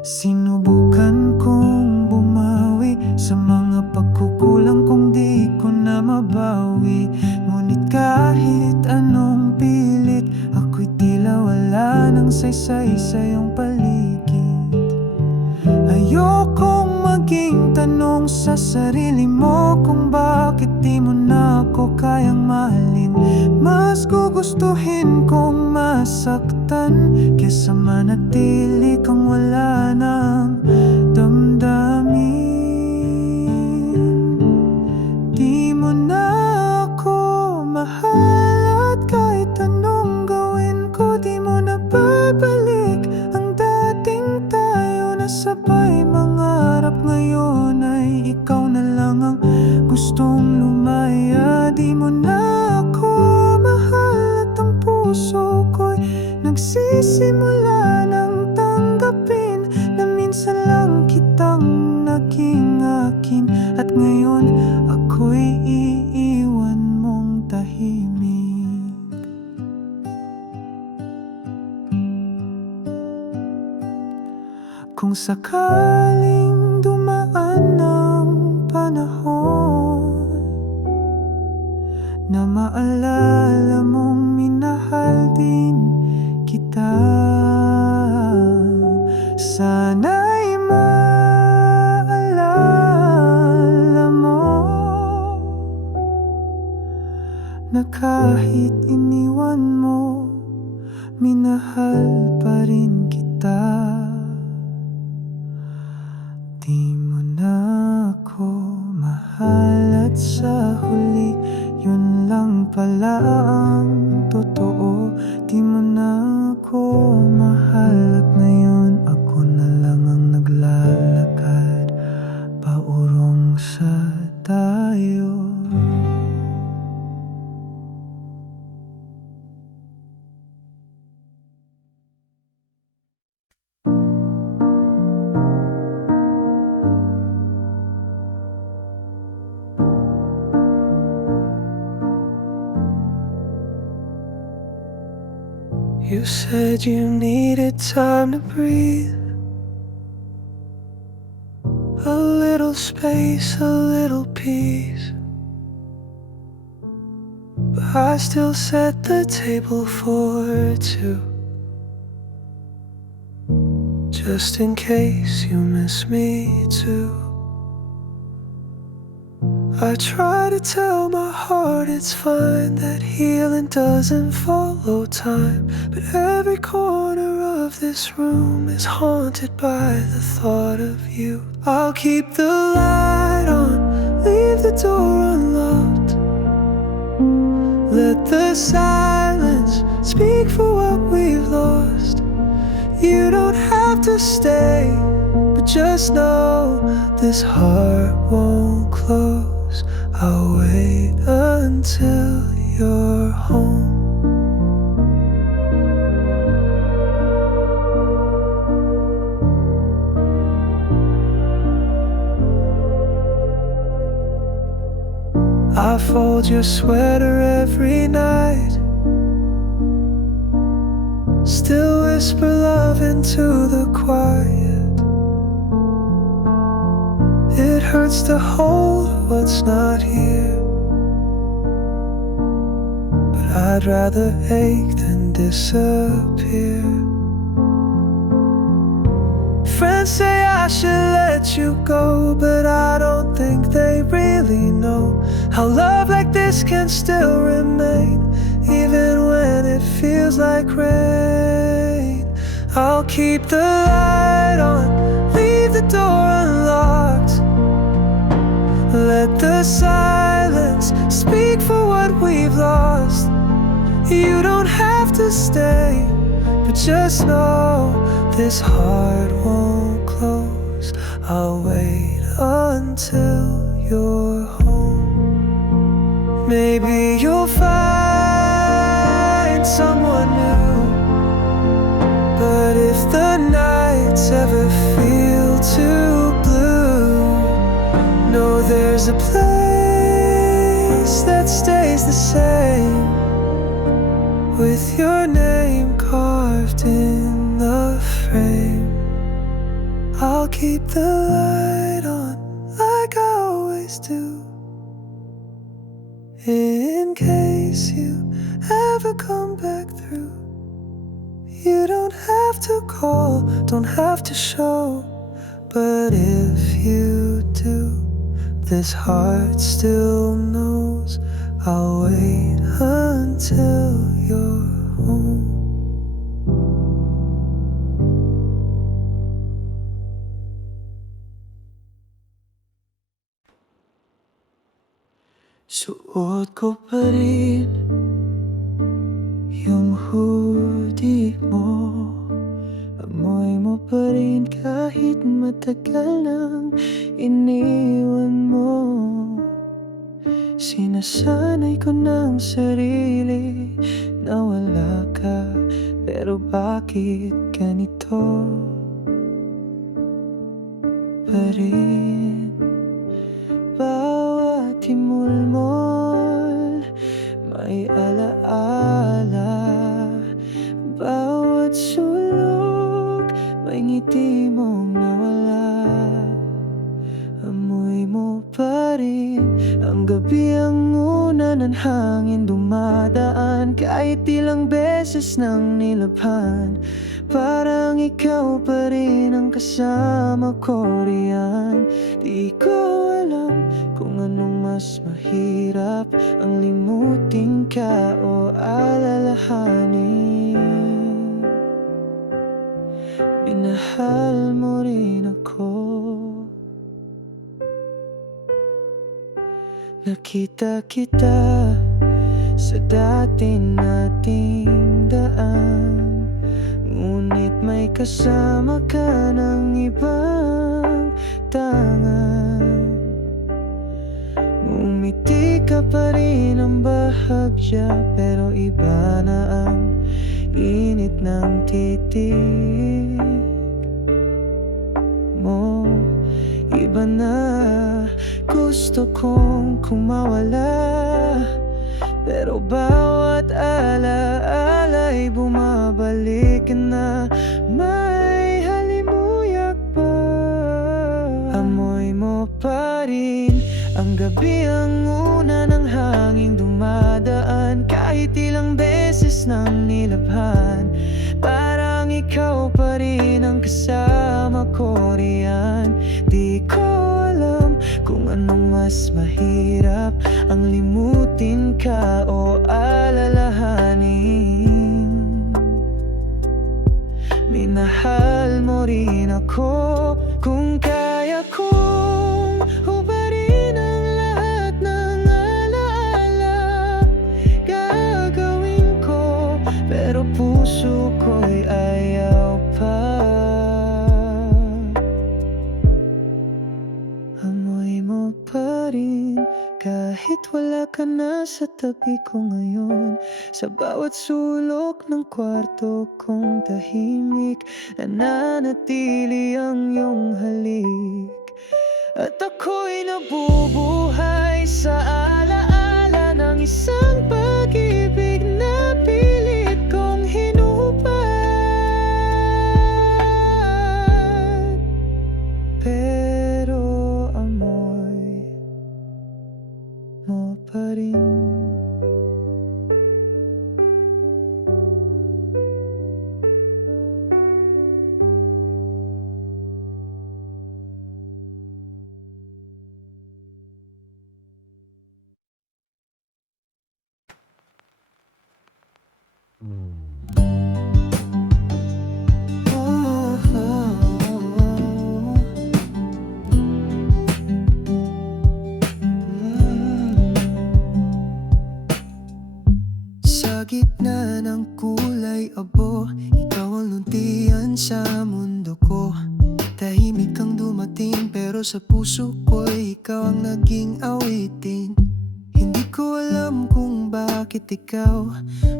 Sinubukan kong bumawi sa mga pagkukulang kong di ko na mabawi. Ngunit kahit anong pilit, ako'y tila wala nang saysay sa iyong paligid. Ayokong maging tanong sa sarili mo kung bakit di mo na ako kayang mahalin. Mas gugustuhin kong masaktan kesa manatili kang wala nang damdamin. Di mo na ako mahal at kahit anong gawin ko, di mo na babalik ang dating tayo na sabay mangarap. Ngayon ay ikaw na lang ang gustong lumaya. Di mo na ako mahal at ang puso ko'y nagsisimula ng tanggapin na minsan lang kitang naging akin. At ngayon ako'y iiwan mong tahimik. Kung sakaling dumaan ang panahon na maalala mong minahal din kita, sana'y maalala mo na kahit iniwan mo, minahal pa rin kita. Di mo na ako mahal at sa huli yun lang pala ang totoo. Di mo na ako mahal at ngayon ako na lang ang naglalakad paurong sa tayo. You said you needed time to breathe, a little space, a little peace. But I still set the table for two, just in case you miss me too. I try to tell my heart it's fine, that healing doesn't follow time. But every corner of this room is haunted by the thought of you. I'll keep the light on, leave the door unlocked. Let the silence speak for what we've lost. You don't have to stay, but just know this heart won't close. I'll wait until you're home. I fold your sweater every night, still whisper love into the quiet. It hurts to hold what's not here, but I'd rather ache than disappear. Friends say I should let you go, but I don't think they really know how love like this can still remain, even when it feels like rain. I'll keep the light on, leave the door unlocked. Let the silence speak for what we've lost. You don't have to stay, but just know this heart won't close. I'll wait until you're home. Maybe you'll find someone new, but if the nights ever feel too blue, know there's a place that stays the same, with your name carved in the frame. I'll keep the light on like I always do, in case you ever come back through. You don't have to call, don't have to show, but if you do, this heart still knows. I'll wait until you're home. Suot ko pa rin yung hoodie mo, amoy mo pa rin kahit matagal nang iniwan mo. Sinasanay ko ng sarili na wala ka, pero bakit ganito pa rin? Bawat himulmol may alaala, bawat sulok may ngiti mong nawala. Amoy mo pa rin, ang gabi ang una ng hangin dumadaan, kahit ilang beses nang nilabhan. Parang ikaw pa rin ang kasama ko riyan. Di ko alam kung anong mas mahirap, ang limutin ka o alalahanin. Minahal mo rin ako. Nakita kita sa dati nating daan, ngunit may kasama ka ng ibang tangan. Ngumiti ka pa rin ang bahagya, pero iba na ang init ng titig mo. Iba na, gusto kong kumawala, pero bawat alaala'y bumabalik ka na. May halimuyak pa, amoy mo pa rin. Ang gabi ang una ng hanging dumadaan, kahit ilang beses nang nilabhan. Parang ikaw pa rin ang kasama ko riyan. Di ko alam kung anong mas mahirap, ang limutin ka o alalahanin. Minahal mo rin ako. Kung kaya kong hubarin ang lahat ng alaala, gagawin ko, pero puso ko'y ayaw pa. Amoy mo pa rin, kahit wala ka na sa tabi ko ngayon. Sa bawat sulok ng kwarto kong tahimik, nananatili ang iyong halik. At ako'y nabubuhay sa alaala ng isang pag-ibig na pilit kong hinubad. Pero amoy mo pa rin. Sa gitna ng kulay abo, ikaw ang luntian sa mundo ko. Tahimik kang dumating, pero sa puso ko'y ikaw ang naging awitin. Hindi ko alam kung bakit ikaw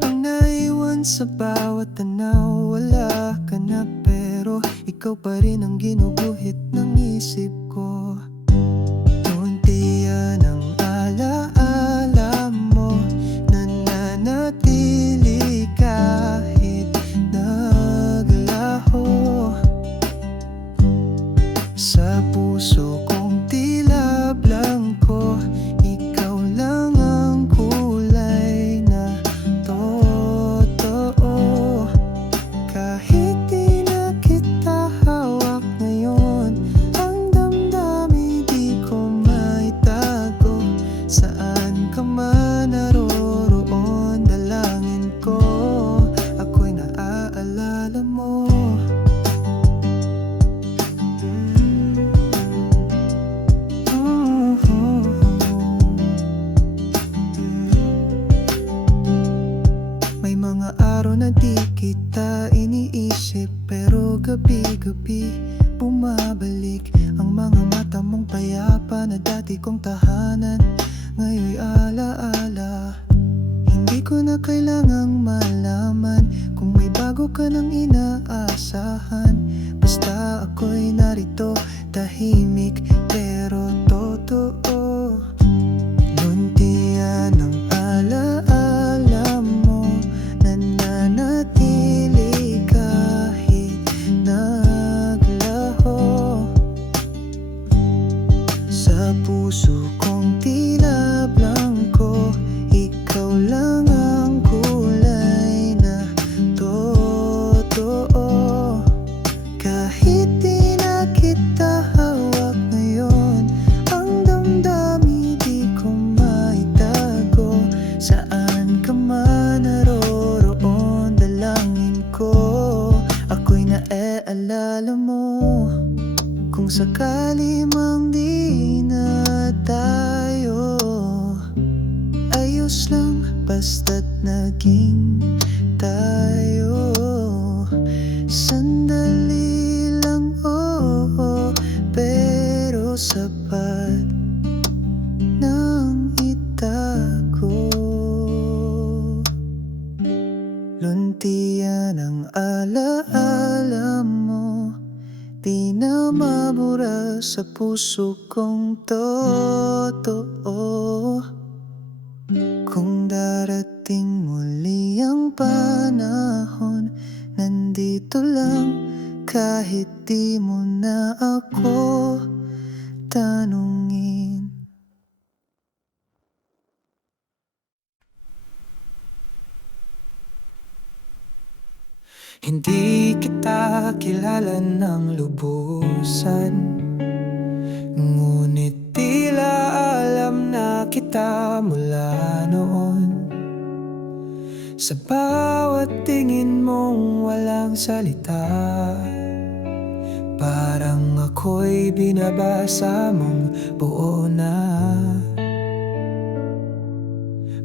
ang naiwan sa bawat tanaw. Wala ka na, pero ikaw pa rin ang ginuguhit ng isip ko. Tuntian ang alaala mo, nananatili kahit naglaho. Sa puso kong tila blanco, ikaw lang ang kulay na totoo. Kahit di na kita hawak ngayon, ang damdamin di ko maitago. Saan ka man naroroon, dalangin ko, ako'y naaalala mo. May mga araw na di kita iniisip, pero gabi-gabi bumabalik ang mga mata mong payapa na dati kong tahanan. Ngayon'y alaala, hindi ko na kailangang malaman kung may bago ka nang inaasahan. Basta ako'y narito, tahimik pero totoo. Luntian ang alaala mo, nananatili kahit naglaho. Sa puso kong tila blanco, ikaw lang ang kulay na totoo. Kahit di na kita hawak ngayon, ang damdamin di ko maitago. Saan ka man naroroon, dalangin ko, ako'y naaalala mo. Kung sakali mang di na tayo, ayos lang basta't naging tayo. Sandali lang, oo, pero sapat nang itago. Luntian ang alaala mo, di na mabura sa puso kong totoo. Kung darating Darating muli ang panahon, nandito lang kahit di mo na ako tanungin. Hindi kita kilala ng lubusan, ngunit tila alam na kita mula noon. Sa bawat tingin mong walang salita, parang ako'y binabasa mong buo na.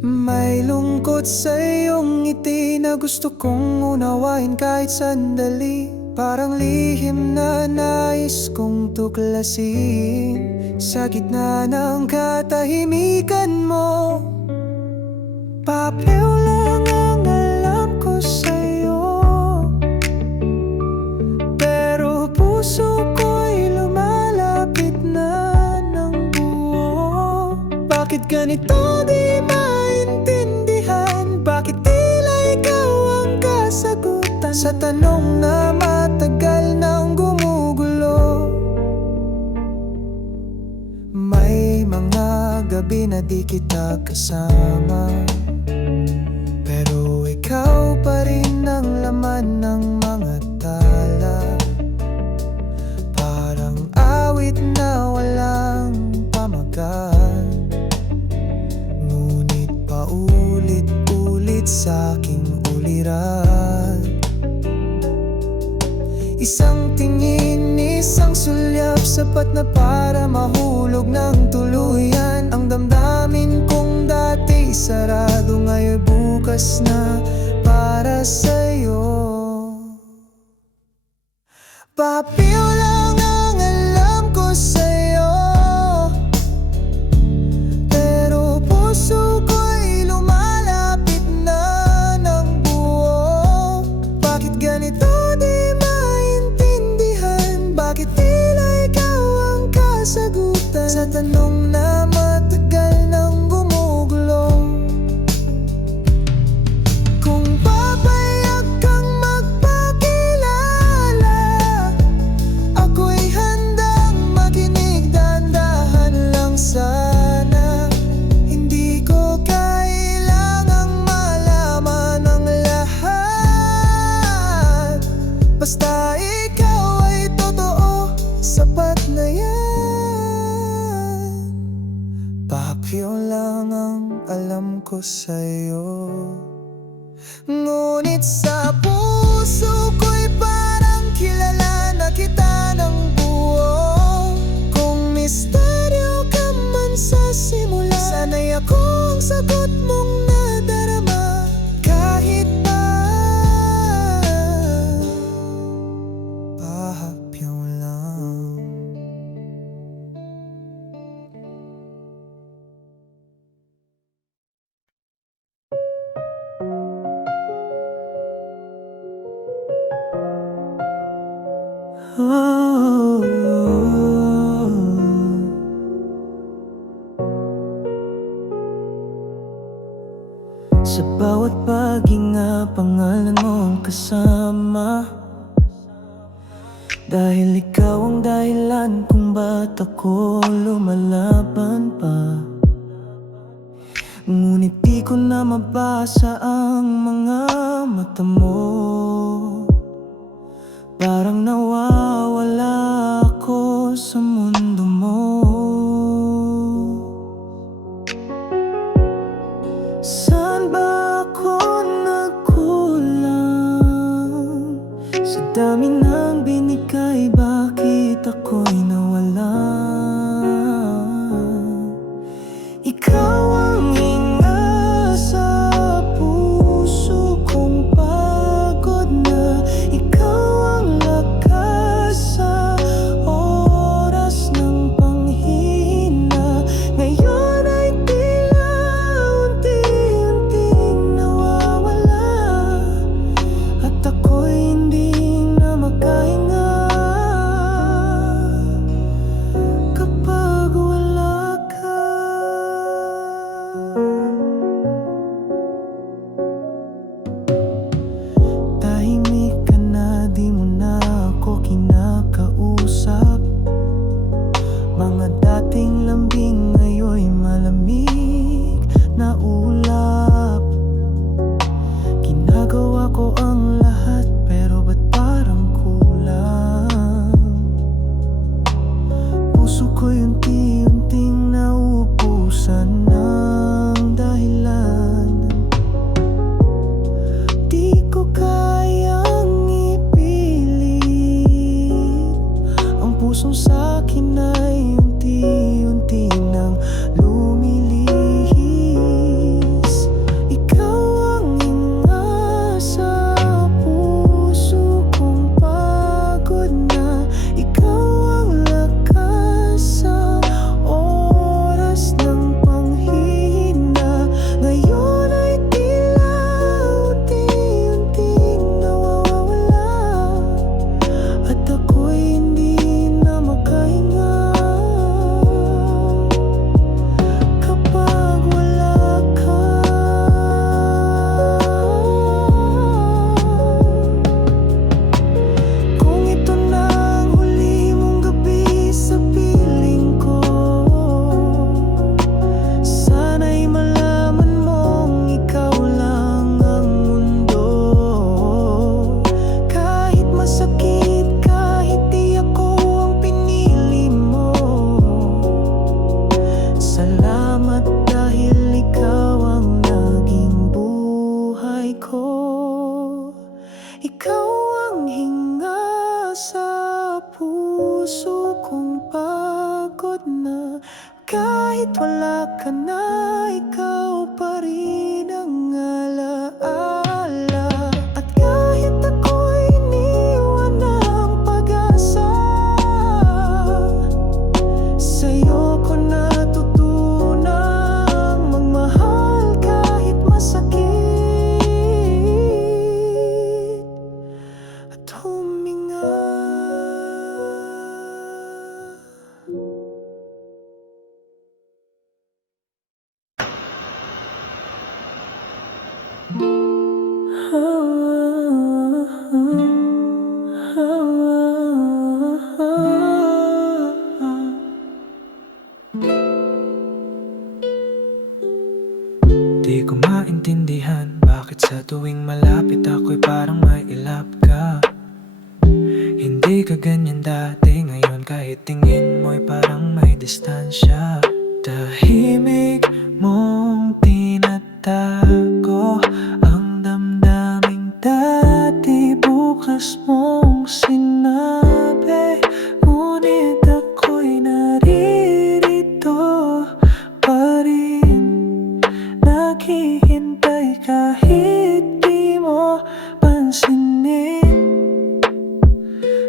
May lungkot sa iyong ngiti na gusto kong unawain kahit sandali. Parang lihim na nais kong tuklasin sa gitna ng katahimikan mo. Papel lang ang alam ko sa'yo, pero puso ko'y lumalapit na ng buo. Bakit ganito di maintindihan? Bakit tila ikaw ang kasagutan sa tanong na matagal nang gumugulo? May mga gabi na di kita kasama, pero ikaw pa rin ang laman ng mga tala. Parang awit na walang pamagat, ngunit paulit-ulit sa'king ulirat. Isang tingin, isang sulyap, sapat na para mahulog ng tuluyan. Ang damdamin kong dati sarado, ngayon bukas na para sa'yo. Papel lang ang alam ko sa'yo, pero puso ko'y lumalapit na ng buo. Bakit ganito di maintindihan? Bakit tila ikaw ang kasagutan sa tanong na matagal nang gumugulo? Kung papayag kang magpakilala, ako'y handang makinig, dahan-dahan lang sana. Hindi ko kailangang malaman ang lahat, basta ikaw ay totoo, sapat na yan. Papel lang ang alam ko sa'yo, ngunit sa puso ko'y parang kilala na kita ng buo. Kung misteryo ka man sa simula, sana'y ako ang sagot mong nadarama. Kahit pa papel lang. Sa bawat paghinga, pangalan mo ang kasama. Dahil ikaw ang dahilan kung ba't ako lumalaban pa. Ngunit di ko na mabasa ang mga mata mo. Parang nawawala ako sa mundo mo. Saan ba ako nagkulang? Sa dami ng binigay, bakit ako'y nawala? Ikaw ang hinga sa puso kong pagod na. Ikaw ang lakas sa oras ng panghihina. Ngayon ay tila unti-unting nawawala, at ako'y hindi na makahinga. kahit wala ka na, ikaw pa rin ang alaala. At kahit ako'y iniwan ng pag-asa, sa'yo ko natutunang magmahal kahit masakit at huminga. Di ko maintindihan bakit sa tuwing malapit ako'y parang may ilap ka. Hindi ka ganyan dati, ngayon kahit tingin mo'y parang may distansya. Tahimik mong tinatago ang damdaming dati, bukas mong sinabi, ngunit ako'y naririto pa rin, naghihintay kahit di mo pansinin.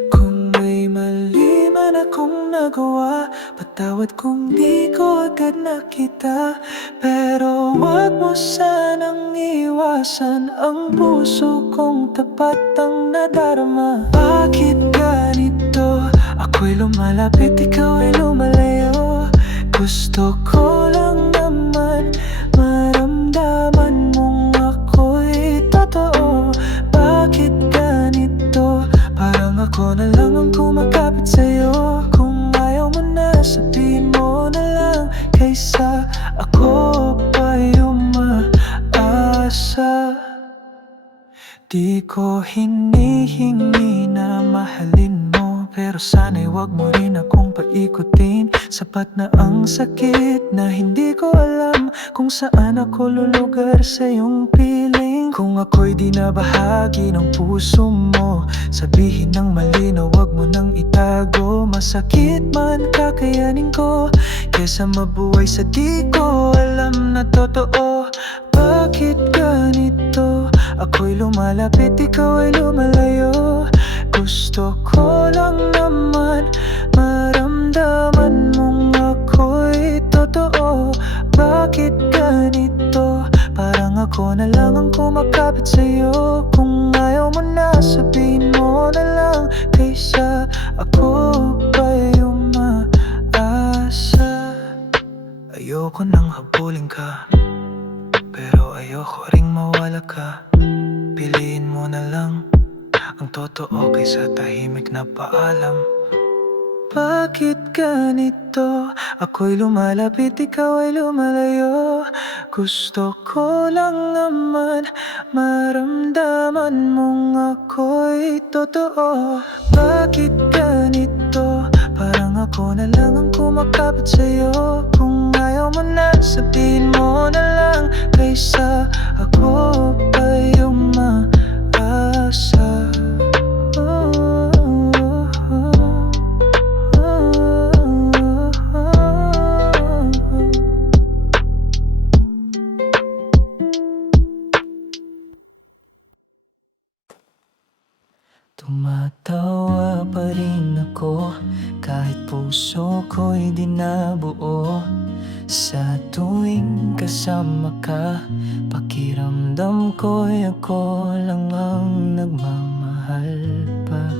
Kung may mali man akong nagawa, patawad kung di ko agad nakita. Pero wag mo sanang iwasan ang puso kong tapat ang nadarama. Bakit ganito? Ako'y lumalapit, ikaw ay lumalayo. Gusto ko lang naman maramdaman mong ako'y totoo. Bakit ganito? Parang ako na lang ang kumakapit sa'yo. Kung ayaw mo na, sabihin mo na lang, kaysa ako pa yung umaasa. Di ko hinihingi na mahalin mo, pero sana'y wag mo rin akong paikutin. Sapat na ang sakit na hindi ko alam kung saan ako lulugar sa iyong piling. Kung ako'y di na bahagi ng puso mo, sabihin ng malinaw, wag mo nang itago. Masakit man kakayanin ko, kesa mabuhay sa di ko alam na totoo. Bakit ganito? Ako'y lumalapit, ikaw ay lumalayo. Gusto ko lang naman maramdaman mong ako'y totoo. Bakit ganito? Parang ako na lang ang kumakapit sa'yo. Kung ayaw mo na, sabihin mo na lang, kaysa ako pa yung umaasa. Ayoko nang habulin ka, pero ayoko ring mawala ka. Piliin mo na lang ang totoo kaysa tahimik na paalam. Bakit ganito? Ako'y lumalapit, ikaw ay lumalayo. Gusto ko lang naman maramdaman mong ako'y totoo. Bakit ganito? Parang ako na lang ang kumakapit sa'yo. Kung ayaw mo na, sabihin mo na lang, kaysa ako pa yung maasa. Tumatawa pa rin ako kahit puso ko'y di nabuo. Sa tuwing kasama ka, pakiramdam ko'y ako lang ang nagmamahal pa.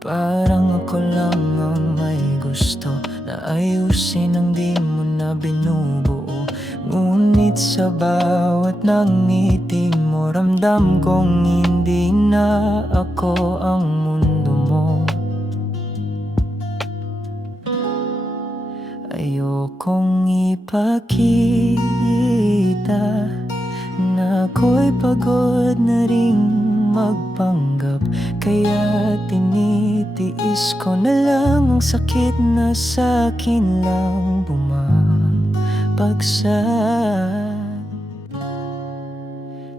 Parang ako lang ang may gusto na ayusin ang di mo na binubuo. Ngunit sa bawat ngiti mo, ramdam kong hindi na ako ang mundo mo. Ayokong ipakita na ako'y pagod na ring magpanggap, kaya tinitiis ko na lang ang sakit na sa'kin lang bumabagsak.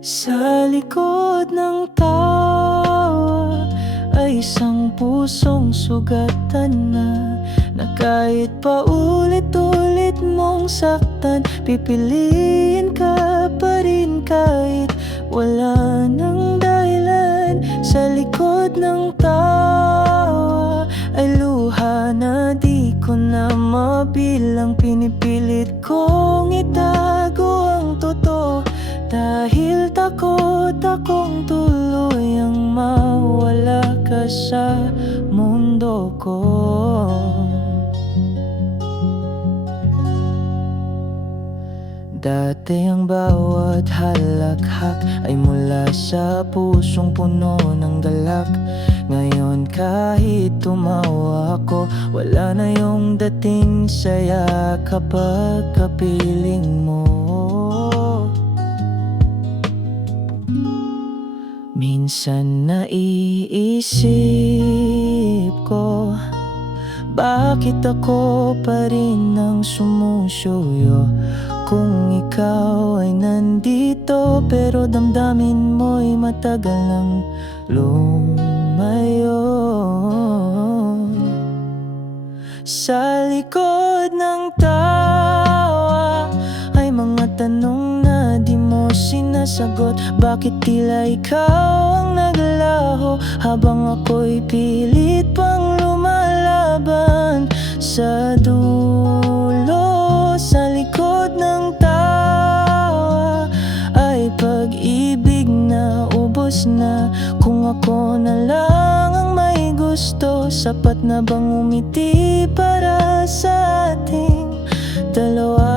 Sa likod ng tawa ay isang pusong sugatan na kahit paulit-ulit mong saktan, pipiliin ka pa rin kahit wala nang dahilan. Sa likod ng tawa ay luha na di ko na mabilang. Pinipilit kong itago ang totoo dahil takot akong tuluyang mawala ka sa mundo ko. Dati ang bawat halakhak ay mula sa pusong puno ng galak. Ngayon kahit tumawa ako, wala na yung dating saya kapag kapiling mo. Minsan naiisip ko, bakit ako pa rin ang sumusuyo? Kung ikaw ay nandito, pero damdamin mo'y matagal nang lumayo. Sa likod ng tawa ay mga tanong na di mo sinasagot. Bakit tila ikaw ang naglaho habang ako'y pilit pang lumalaban? Sa dulo, sa likod ng tawa ay pag-ibig na ubos na. Kung ako na lang ang may gusto, sapat na bang umiti para sa ating dalawa?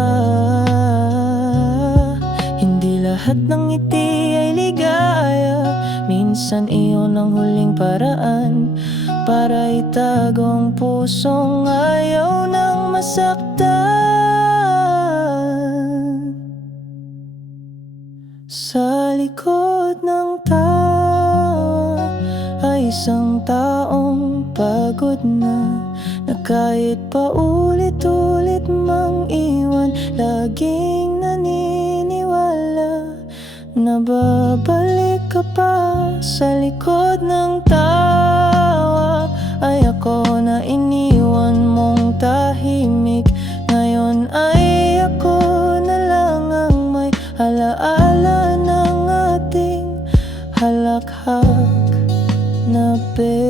Hindi lahat ng ngiti ay ligaya, minsan iyon ang huling paraan para itago ang pusong ayaw nang masaktan. Sa likod ng tawa ay isang taong pagod na kahit paulit-ulit mang iwan, laging naniniwala na babalik ka pa. Sa likod ng tawa ay ako na iniwan mong tahimik. Ngayon ay ako na lang ang may alaala ng ating halakhak na peke.